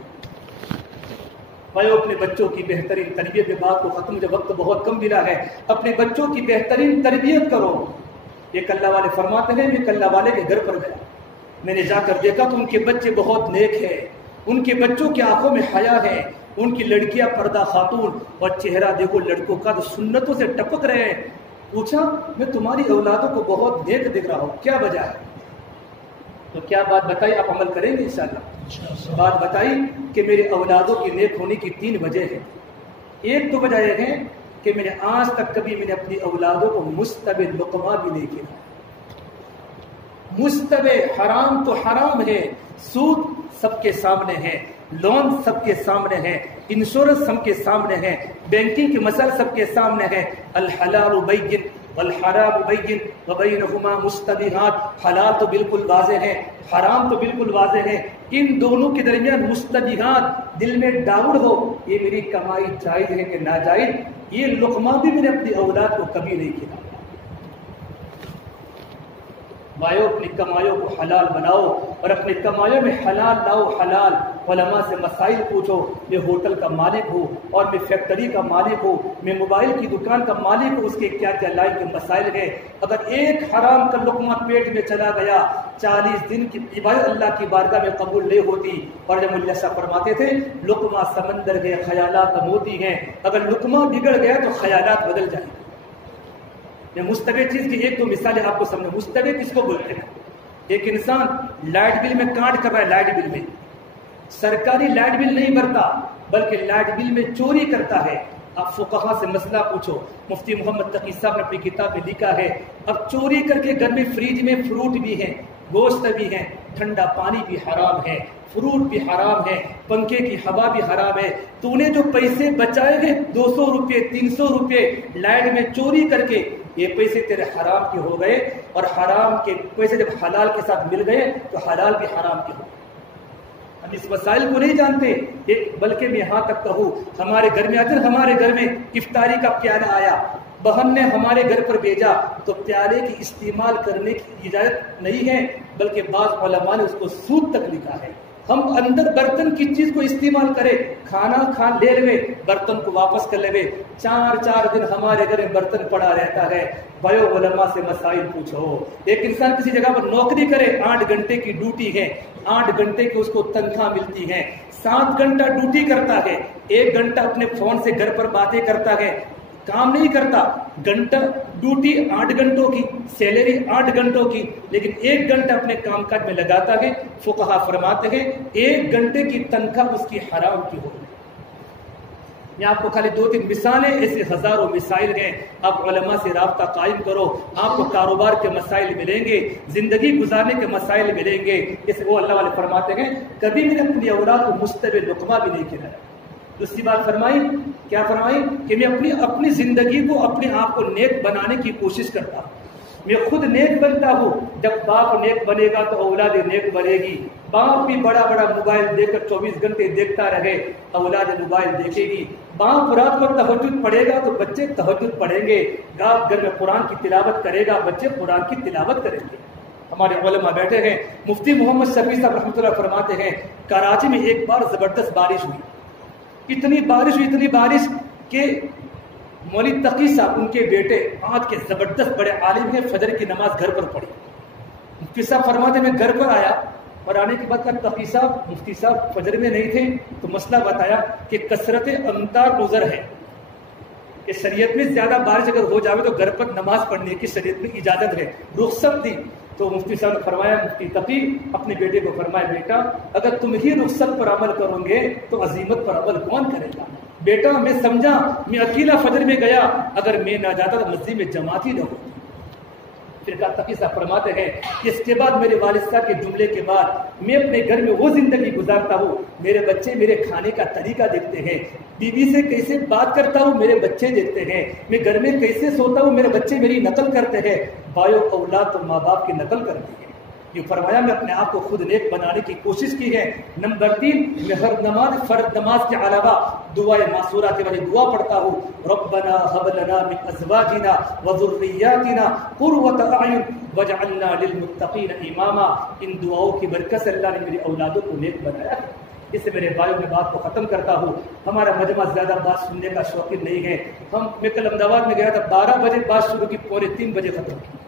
بھائیو اپنے بچوں کی بہترین تربیت میں بات کو ختم, جب وقت بہت کم ملا ہے, اپنے بچوں کی بہترین تربیت کرو. ایک اللہ والے فرماتے ہیں, میں اللہ والے کے گھر پر گیا, میں نے جا کر دیکھا تو ان کے بچے بہت نیک ہیں, ان کے بچوں کی آنکھوں میں حیا ہے, ان کی لڑکیاں پردہ خاتون، اور چہرہ دیکھو لڑکوں کا تو سنتوں سے ٹپک رہے ہیں۔ پوچھا میں تمہاری اولادوں کو بہت نیک دکھ رہا ہوں، کیا وجہ ہے؟ تو کیا بات بتائی؟ آپ عمل کریں گے انشاءاللہ۔ بات بتائی کہ میرے اولادوں کی نیک ہونے کی 3 وجہ ہیں۔ ایک تو وجہ یہ ہے کہ میں نے آج تک کبھی میں نے اپنی اولادوں کو مشتبہ لقمہ بھی نہیں کیا۔ مشتبہ حرام تو حرام ہے، سود سب کے سامنے ہے، لون سب کے سامنے ہے، انشورنس سب کے سامنے ہے، بینکنگ کے مسائل سب کے سامنے ہے۔ الحلال بین والحرام بین وبینہما مشتبہات، حلال تو بالکل واضح ہے، حرام تو بالکل واضح ہے، ان دونوں کے درمیان مشتبہات، دل میں ڈاؤٹ ہو یہ میری کمائی جائز ہے کہ ناجائز، یہ لقمہ بھی میں نے اپنی اولاد کو کبھی نہیں کھلایا۔ بھائیو اپنی کمائیوں کو حلال بناؤ اور اپنی کمائیوں میں حلال لاؤ، حلال۔ علماء سے مسائل پوچھو، میں ہوٹل کا مالک ہوں اور میں فیکٹری کا مالک ہوں، میں موبائل کی دکان کا مالک ہوں، اس کے کیا کیا لائن کے مسائل ہیں۔ اگر ایک حرام کا لقمہ پیٹ میں چلا گیا 40 دن کی عبادت اللہ کی بارگاہ میں قبول نہیں ہوتی۔ اور جب اللہ صاحب فرماتے تھے لقمہ سمندر ہے، خیالات موتی ہیں، اگر لقمہ بگڑ گیا تو خیالات بدل جائیں گے۔ میں مشتبہ چیز کی ایک دو مثالیں آپ کو سمجھے۔ مشتبہ کس کو بولتے ہیں؟ ایک انسان لائٹ بل میں کاٹ کر رہا ہے، لائٹ بل میں سرکاری لائٹ بل نہیں بھرتا بلکہ لائٹ بل میں چوری کرتا ہے۔ آپ فقہا سے مسئلہ پوچھو، مفتی محمد تقی صاحب نے اپنی کتاب میں لکھا ہے اب چوری کر کے گھر میں فریج میں فروٹ بھی ہیں، گوشت بھی ہیں، ٹھنڈا پانی بھی حرام ہے، فروٹ بھی حرام ہے، پنکھے کی ہوا بھی حرام ہے، تو نے جو پیسے بچائے گئے 200 روپے 300 روپے لائٹ میں چوری کر کے، یہ پیسے تیرے حرام کے ہو گئے، اور حرام کے پیسے جب حلال کے ساتھ مل گئے تو حلال بھی حرام کے ہو گئے۔ ہم اس مسائل کو نہیں جانتے، بلکہ میں یہاں تک کہوں ہمارے گھر میں اگر ہمارے گھر میں افطاری کا پیالہ آیا، بہن نے ہمارے گھر پر بھیجا، تو پیالے کی استعمال کرنے کی اجازت نہیں ہے، بلکہ بعض علماء نے اس کو سود تک لکھا ہے۔ ہم اندر برتن کی چیز کو استعمال کرے، کھانا کھا لے لے، برتن کو واپس کر لے، 4 دن ہمارے گھر میں برتن پڑا رہتا ہے۔ بھائیو علماء سے مسائل پوچھو۔ ایک انسان کسی جگہ پر نوکری کرے، 8 گھنٹے کی ڈیوٹی ہے، 8 گھنٹے کی اس کو تنخواہ ملتی ہے، 7 گھنٹہ ڈیوٹی کرتا ہے، 1 گھنٹہ اپنے فون سے گھر پر باتیں کرتا ہے، کام نہیں کرتا۔ گھنٹہ ڈیوٹی 8 گھنٹوں کی، سیلری 8 گھنٹوں کی، لیکن 1 گھنٹہ اپنے کام کاج میں لگاتا ہے۔ فقہا فرماتے ہیں 1 گھنٹے کی تنخواہ اس کی حرام کی ہوگی۔ میں آپ کو خالی 2-3 مثالیں، ایسے ہزاروں مسائل ہیں۔ آپ علماء سے رابطہ قائم کرو، آپ کو کاروبار کے مسائل ملیں گے، زندگی گزارنے کے مسائل ملیں گے۔ اس وہ اللہ والے فرماتے ہیں کبھی میں نے اپنی اولاد کو مشتبہ لقمہ بھی نہیں کھلایا۔ دوسری بات فرمائی، کیا فرمائی کہ میں اپنی زندگی کو اپنے آپ کو نیک بنانے کی کوشش کرتا ہوں۔ میں خود نیک بنتا ہوں، جب باپ نیک بنے گا تو اولاد نیک بنے گی۔ باپ بھی بڑا موبائل دے کر 24 گھنٹے دیکھتا رہے، اولاد موبائل دیکھے گی۔ باپ رات کو تہجد پڑھے گا تو بچے تہجد پڑھیں گے۔ باپ گھر میں قرآن کی تلاوت کرے گا، بچے قرآن کی تلاوت کریں گے۔ ہمارے علماء بیٹھے ہیں، مفتی محمد شفیع صاحب رحمۃ اللہ فرماتے ہیں کراچی میں ایک بار زبردست بارش ہوئی، اتنی بارش کہ مولوی تقی صاحب ان کے بیٹے آج کے زبردست بڑے عالم ہیں، فجر کی نماز گھر پر پڑھی۔ مفتی صاحب فرماتے میں گھر پر آیا اور آنے کے بعد تقی صاحب مفتی صاحب فجر میں نہیں تھے تو مسئلہ بتایا کہ کثرت امطار گزر ہے، کہ شریعت میں زیادہ بارش اگر ہو جائے تو گھر پر نماز پڑھنے کی شریعت میں اجازت ہے، رخصت دی۔ تو مفتی صاحب نے فرمایا، مفتی تقی اپنے بیٹے کو فرمایا بیٹا اگر تم ہی رخصت پر عمل کرو گے تو عزیمت پر عمل کون کرے گا؟ بیٹا میں سمجھا، میں اکیلا فجر میں گیا، اگر میں نہ جاتا تو مسجد میں جماعت ہی نہ ہوتی۔ پھر کہا تقی صاحب فرماتے ہیں کہ اس کے بعد میرے والد صاحب کے جملے کے بعد میں اپنے گھر میں وہ زندگی گزارتا ہوں، میرے بچے میرے کھانے کا طریقہ دیکھتے ہیں، بیوی سے کیسے بات کرتا ہوں میرے بچے دیکھتے ہیں، میں گھر میں کیسے سوتا ہوں میرے بچے میری نقل کرتے ہیں۔ بھائیو اولاد تو ماں باپ کی نقل کرتی ہے۔ یہ فرمایا میں اپنے آپ کو خود نیک بنانے کی کوشش کی ہے۔ نمبر 3، میں ہر نماز فرض نماز کے علاوہ دعائے معصورہ کے بارے دعا پڑھتا ہوں، ربنا هب لنا من ازواجنا وذرياتنا قرة اعين واجعلنا للمتقين اماما۔ ان دعاؤں کی برکت سے اللہ نے میری اولادوں کو نیک بنایا ہے۔ اس سے میرے بھائیوں میں بات کو ختم کرتا ہوں، ہمارا مجمع زیادہ بات سننے کا شوقین نہیں ہے۔ میں کل احمدآباد میں گیا تھا، 12 بجے بات شروع کی، 2:45 بجے ختم کی۔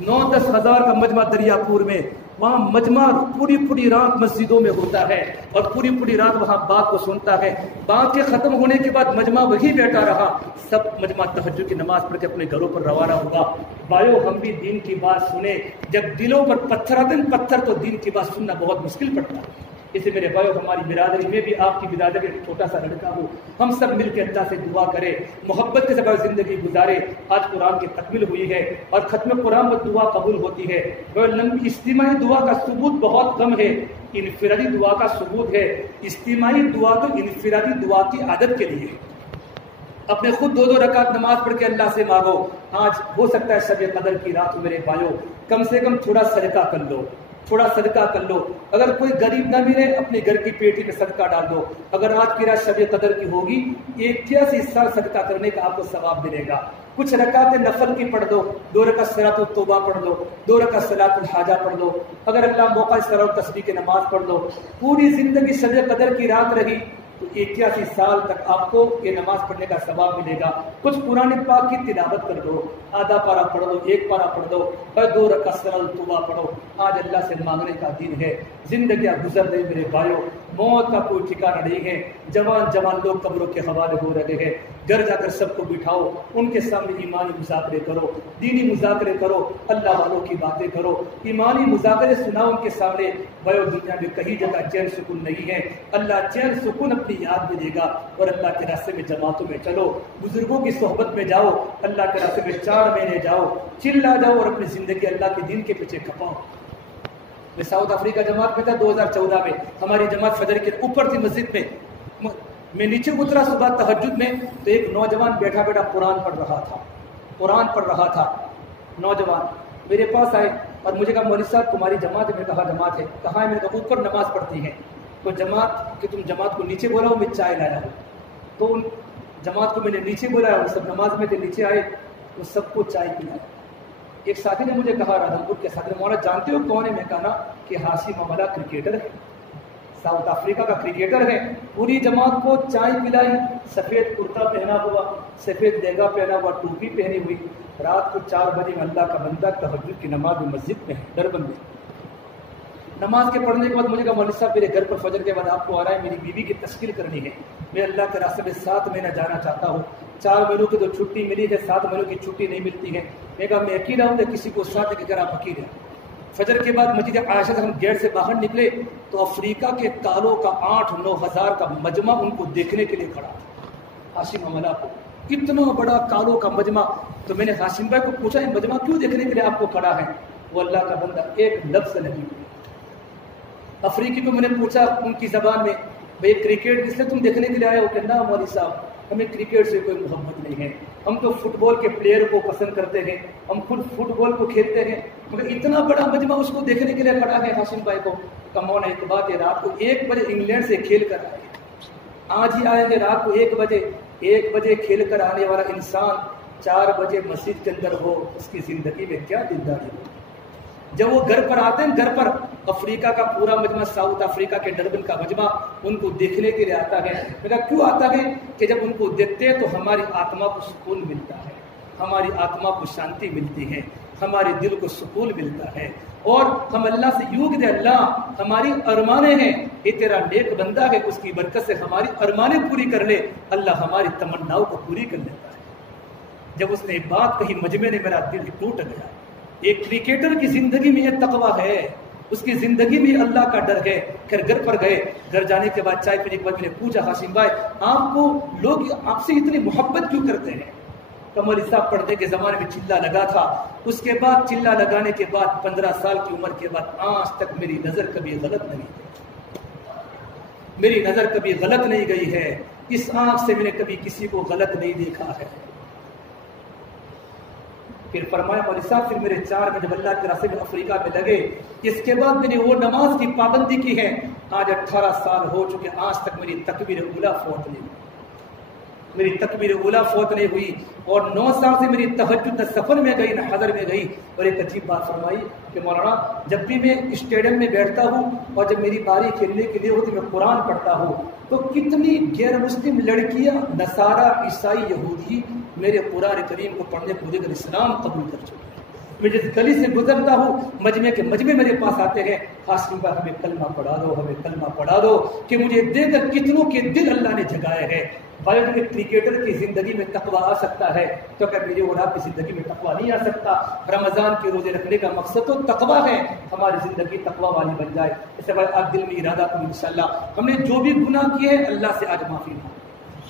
9-10 ہزار کا مجمع دریا پور میں، وہاں مجمع پوری پوری رات مسجدوں میں ہوتا ہے اور پوری پوری رات وہاں بات کو سنتا ہے. بات کے ختم ہونے کے بعد مجمع وہی بیٹھا رہا. سب مجمع تہجد کی نماز پڑھ کے اپنے گھروں پر روانہ ہوگا. بھائیو ہم بھی دین کی بات سنیں. جب دلوں پر پتھر آتے ہیں پتھر تو دین کی بات سننا بہت مشکل پڑتا ہے. اسے میرے بھائیو ہماری برادری میں بھی آپ کی برادری ایک چھوٹا سا لڑکا ہو, ہم سب مل کے اللہ سے دعا کریں, محبت کے ساتھ زندگی گزارے. آج قرآن کی تکمیل ہوئی ہے اور ختم قرآن میں دعا قبول ہوتی ہے. لمبی اجتماعی دعا کا ثبوت بہت کم ہے, انفرادی دعا کا ثبوت ہے. اجتماعی دعا تو انفرادی دعا کی عادت کے لیے. اپنے خود 2 رکعت نماز پڑھ کے اللہ سے مانگو. آج ہو سکتا ہے شب قدر کی رات ہو میرے بھائیو, کم سے کم تھوڑا صدقہ کر لو, تھوڑا صدقہ کر لو. اگر کوئی غریب نہ ملے اپنے گھر کی پیٹی میں صدقہ ڈال دو. اگر آج کی رات شب قدر کی ہوگی 81 سال صدقہ کرنے کا آپ کو ثواب ملے گا. کچھ رکعت نفل کی پڑھ دو, 2 رکعت صلاۃ التوبہ پڑھ دو, 2 رکعت صلاۃ الحاجہ پڑھ دو. اگر اللہ موقع صلاۃ التسبیح کی نماز پڑھ دو. پوری زندگی شب قدر کی رات رہی تو 81 سال تک آپ کو یہ نماز پڑھنے کا ثواب ملے گا. کچھ قرآن پاک کی تلاوت کر دو, آدھا پارہ پڑھ دو, 1 پارہ پڑھ دو, اور 2 رکعت صلاۃ التوبہ پڑھو. آج اللہ سے مانگنے کا دن ہے. زندگیاں گزر رہی میرے بھائیوں, موت کا کوئی ٹھکانہ نہیں ہے. جوان لوگ قبروں کے حوالے ہو رہے ہیں. گھر جا کر سب کو بٹھاؤ, ان کے سامنے ایمانی مذاکرے کرو, دینی مذاکرے کرو, اللہ والوں کی باتیں کرو, ایمانی مذاکرے سناؤ ان کے سامنے. بھائیو دنیا میں کہیں جگہ چین سکون نہیں ہے. اللہ چین سکون اپنی یاد میں دے گا. اور اللہ کے راستے میں جماعتوں میں چلو, بزرگوں کی صحبت میں جاؤ, اللہ کے راستے میں 4 مہینے جاؤ, چلا جاؤ اور اپنی زندگی اللہ کے دین کے پیچھے کھپاؤ. میں ساؤتھ افریقہ جماعت میں تھا 2014 میں. ہماری جماعت فجر کے اوپر تھی مسجد میں. میں نیچے اترا صبح تہجد میں تو ایک نوجوان بیٹھا بیٹھا قرآن پڑھ رہا تھا. نوجوان میرے پاس آئے اور مجھے کہا مولوی صاحب تمہاری جماعت ہے. میں کہا جماعت ہے. کہاں ہے؟ میں نے کہا اوپر نماز پڑھتی ہیں. تو جماعت کہ تم جماعت کو نیچے بولا ہو, میں چائے لایا ہوں. تو ان جماعت کو میں نے نیچے بولا, اور سب نماز میں تھے, نیچے آئے تو سب کو چائے پلائی. ایک ساتھی نے مجھے کہا, رادھنپور کے ساتھی نے, مولانا جانتے ہو کون ہے؟ میں کہا کہ ہاشم املا کرکٹر ہے, ساؤتھ افریقہ کا کرکٹر ہے. پوری جماعت کو چائے پلائی, سفید کرتا پہنا ہوا, سفید لہنگا پہنا ہوا, ٹوپی پہنی ہوئی. رات کو 4 بجے میں اللہ کا بندہ تہجد کی نماز میں مسجد میں ہے, دربند میں. نماز کے پڑھنے کے بعد مجھے کہا مولوی صاحب میرے گھر پر فجر کے بعد آپ کو آ رہا ہے, میری بیوی کی تشکیل کرنی ہے. میں اللہ کے راستے میں 7 مہینہ جانا چاہتا ہوں. 4 مہینوں کی تو چھٹی ملی ہے, 7 مہینوں کی چھٹی نہیں ملتی ہے. میں کہا میں اکیلا ہوں, کسی کو ساتھ لے کر آپ اکیلے. فجر کے بعد مسجد عائشہ سے ہم گیٹ سے باہر نکلے تو افریقہ کے کالوں کا 8-9 ہزار کا مجمع ان کو دیکھنے کے لیے کھڑا تھا. ہاشم املا کو اتنا بڑا کالوں کا مجمع. تو میں نے ہاشم بھائی کو پوچھا یہ مجمع کیوں دیکھنے کے لیے آپ کو کھڑا ہے؟ وہ اللہ کا بندہ ایک لفظ نہیں. افریقی کو میں نے پوچھا ان کی زبان میں, بھائی کرکٹ کس لیے تم دیکھنے کے لیے آئے ہو؟ کہ نہ مولوی صاحب ہمیں کرکٹ سے کوئی محبت نہیں ہے, ہم تو فٹ بال کے پلیئر کو پسند کرتے ہیں, ہم خود فٹ بال کو کھیلتے ہیں. مگر اتنا بڑا مجمع اس کو دیکھنے کے لیے کھڑا ہے. ہاشم بھائی کو کمون ایک بات ہے, رات کو 1 بجے انگلینڈ سے کھیل کر آئے, آج ہی آئے گے رات کو 1 بجے کھیل کر آنے والا انسان 4 بجے مسجد کے اندر ہو, اس کی زندگی میں کیا دلداری ہو. جب وہ گھر پر آتے ہیں, گھر پر افریقہ کا پورا مجمع, ساؤتھ افریقہ کے ڈربن کا مجمع ان کو دیکھنے کے لیے آتا ہے. میں کہا کیوں آتا ہے؟ کہ جب ان کو دیکھتے ہیں تو ہماری آتما کو سکون ملتا ہے, ہماری آتما کو شانتی ملتی ہے, ہمارے دل کو سکون ملتا ہے. اور ہم اللہ سے یوں کہتے ہیں اللہ ہماری ارمانیں ہیں, یہ تیرا نیک بندہ ہے, اس کی برکت سے ہماری ارمانیں پوری کر لے. اللہ ہماری تمناؤں کو پوری کر لیتا ہے. جب اس نے بات کہی مجمع نے میرا دل ٹوٹ گیا. ایک کرکٹر کی زندگی میں یہ تقویٰ ہے, اس کی زندگی میں اللہ کا ڈر ہے. پھر گھر پر گئے, گھر جانے کے بعد چائے پینے کے بعد میں نے پوچھا ہاشم بھائی آپ کو لوگ آپ سے اتنی محبت کیوں کرتے ہیں؟ کمر صاحب پڑھنے کے زمانے میں چلا لگا تھا, اس کے بعد چلا لگانے کے بعد 15 سال کی عمر کے بعد آج تک میری نظر کبھی غلط نہیں گئی, میری نظر کبھی غلط نہیں گئی ہے. اس آنکھ سے میں نے کبھی کسی کو غلط نہیں دیکھا ہے. پھر فرمایا مولوی صاحب پھر میرے 4 میں جب اللہ کے راستے میں افریقہ میں لگے, اس کے بعد میں نے وہ نماز کی پابندی کی ہے. آج 18 سال ہو چکے, آج تک میری تکبیر اولیٰ فوت نہیں ہوئی, میری تکبیر اولیٰ فوت نہیں ہوئی. اور 9 سال سے میری تہجد نہ سفر میں گئی نہ حضر میں گئی. اور ایک عجیب بات فرمائی کہ مولانا جب بھی میں اسٹیڈیم میں بیٹھتا ہوں اور جب میری باری کھیلنے کے لیے ہوتی میں قرآن پڑھتا ہوں تو کتنی غیر مسلم لڑکیاں, نصارہ, عیسائی, یہودی میرے قرآن کریم کو پڑھنے کو دیکھ کر اسلام قبول کر چکے. میں جس گلی سے گزرتا ہوں مجمع کے مجمع میرے پاس آتے ہیں، ہاشمی بھائی ہمیں کلمہ پڑھا دو، ہمیں کلمہ پڑھا دو، کہ مجھے دیکھ کر کتنوں کے دل اللہ نے جگائے ہیں۔ بھائی اگر کرکٹر کی زندگی میں تقویٰ آ سکتا ہے تو اگر میری اور آپ کی زندگی میں تقویٰ نہیں آ سکتا؟ رمضان کے روزے رکھنے کا مقصد تو تقویٰ ہے، ہماری زندگی تقویٰ والی بن جائے۔ اس لیے آپ دل میں ارادہ کرو انشاءاللہ ہم نے جو بھی گناہ کیے ہیں اللہ سے آج معافی مانگو،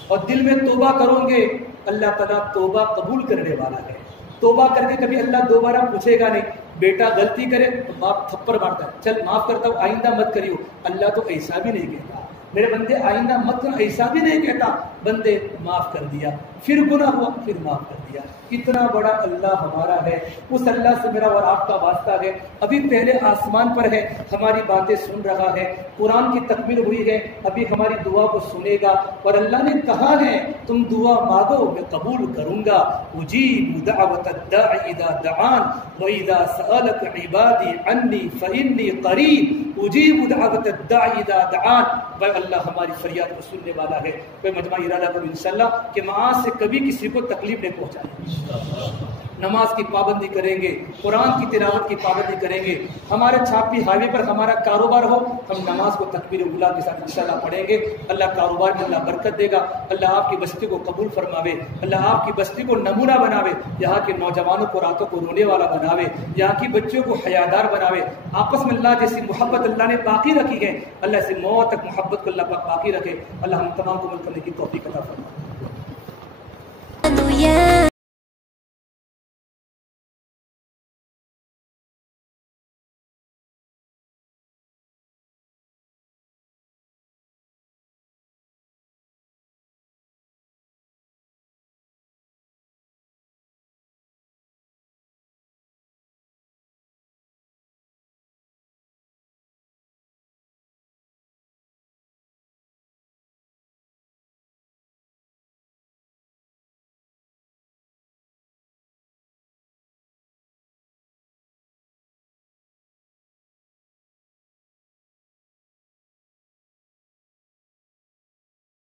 اور دل میں توبہ کرو گے اللہ تعالیٰ توبہ قبول کرنے والا ہے۔ توبہ کر کے کبھی اللہ دوبارہ پوچھے گا نہیں۔ بیٹا غلطی کرے تو باپ تھپڑ مارتا ہے، چل معاف کرتا ہوں آئندہ مت کریو، اللہ تو ایسا بھی نہیں کہتا، میرے بندے آئندہ مت کرنا ایسا بھی نہیں کہتا، بندے معاف کر دیا، پھر گناہ ہوا پھر معاف کر دیا۔ کتنا بڑا اللہ ہمارا ہے، اس اللہ سے میرا اور آپ کا واسطہ ہے۔ ابھی پہلے آسمان پر ہے، ہماری باتیں سن رہا ہے، قرآن کی تکمیل ہوئی ہے، ابھی ہماری دعا کو سنے گا، اور اللہ نے کہا ہے تم دعا مانگو میں قبول کروں گا۔ اجیب دعوت الداع اذا دعان واذا سألك عبادی عنی فإنی قریب اجیب دعوت الداع اذا دعان۔ بھائی اللہ ہماری فریاد کو سننے والا ہے۔ کوئی مجمع ارادہ کرو انشاءاللہ کہ معاذ سے کبھی کسی کو تکلیف نہیں پہنچائے، نماز کی پابندی کریں گے، قرآن کی تلاوت کی پابندی کریں گے، ہمارے چھاپی ہائی وے پر ہمارا کاروبار ہو، ہم نماز کو تکبیر اولیٰ کے ساتھ انشاءاللہ پڑھیں گے۔ اللہ کاروبار میں اللہ برکت دے گا، اللہ آپ کی بستی کو قبول فرماوے، اللہ آپ کی بستی کو نمونہ بناوے، یہاں کے نوجوانوں کو راتوں کو رونے والا بناوے، یہاں کی بچوں کو حیادار بناوے، آپس میں اللہ جیسی محبت اللہ نے باقی رکھی ہے، اللہ سے موت تک محبت کو اللہ پاک باقی رکھے۔ اللہ ہم تمام کو مل کرنے کی توفیق عطا فرمائے۔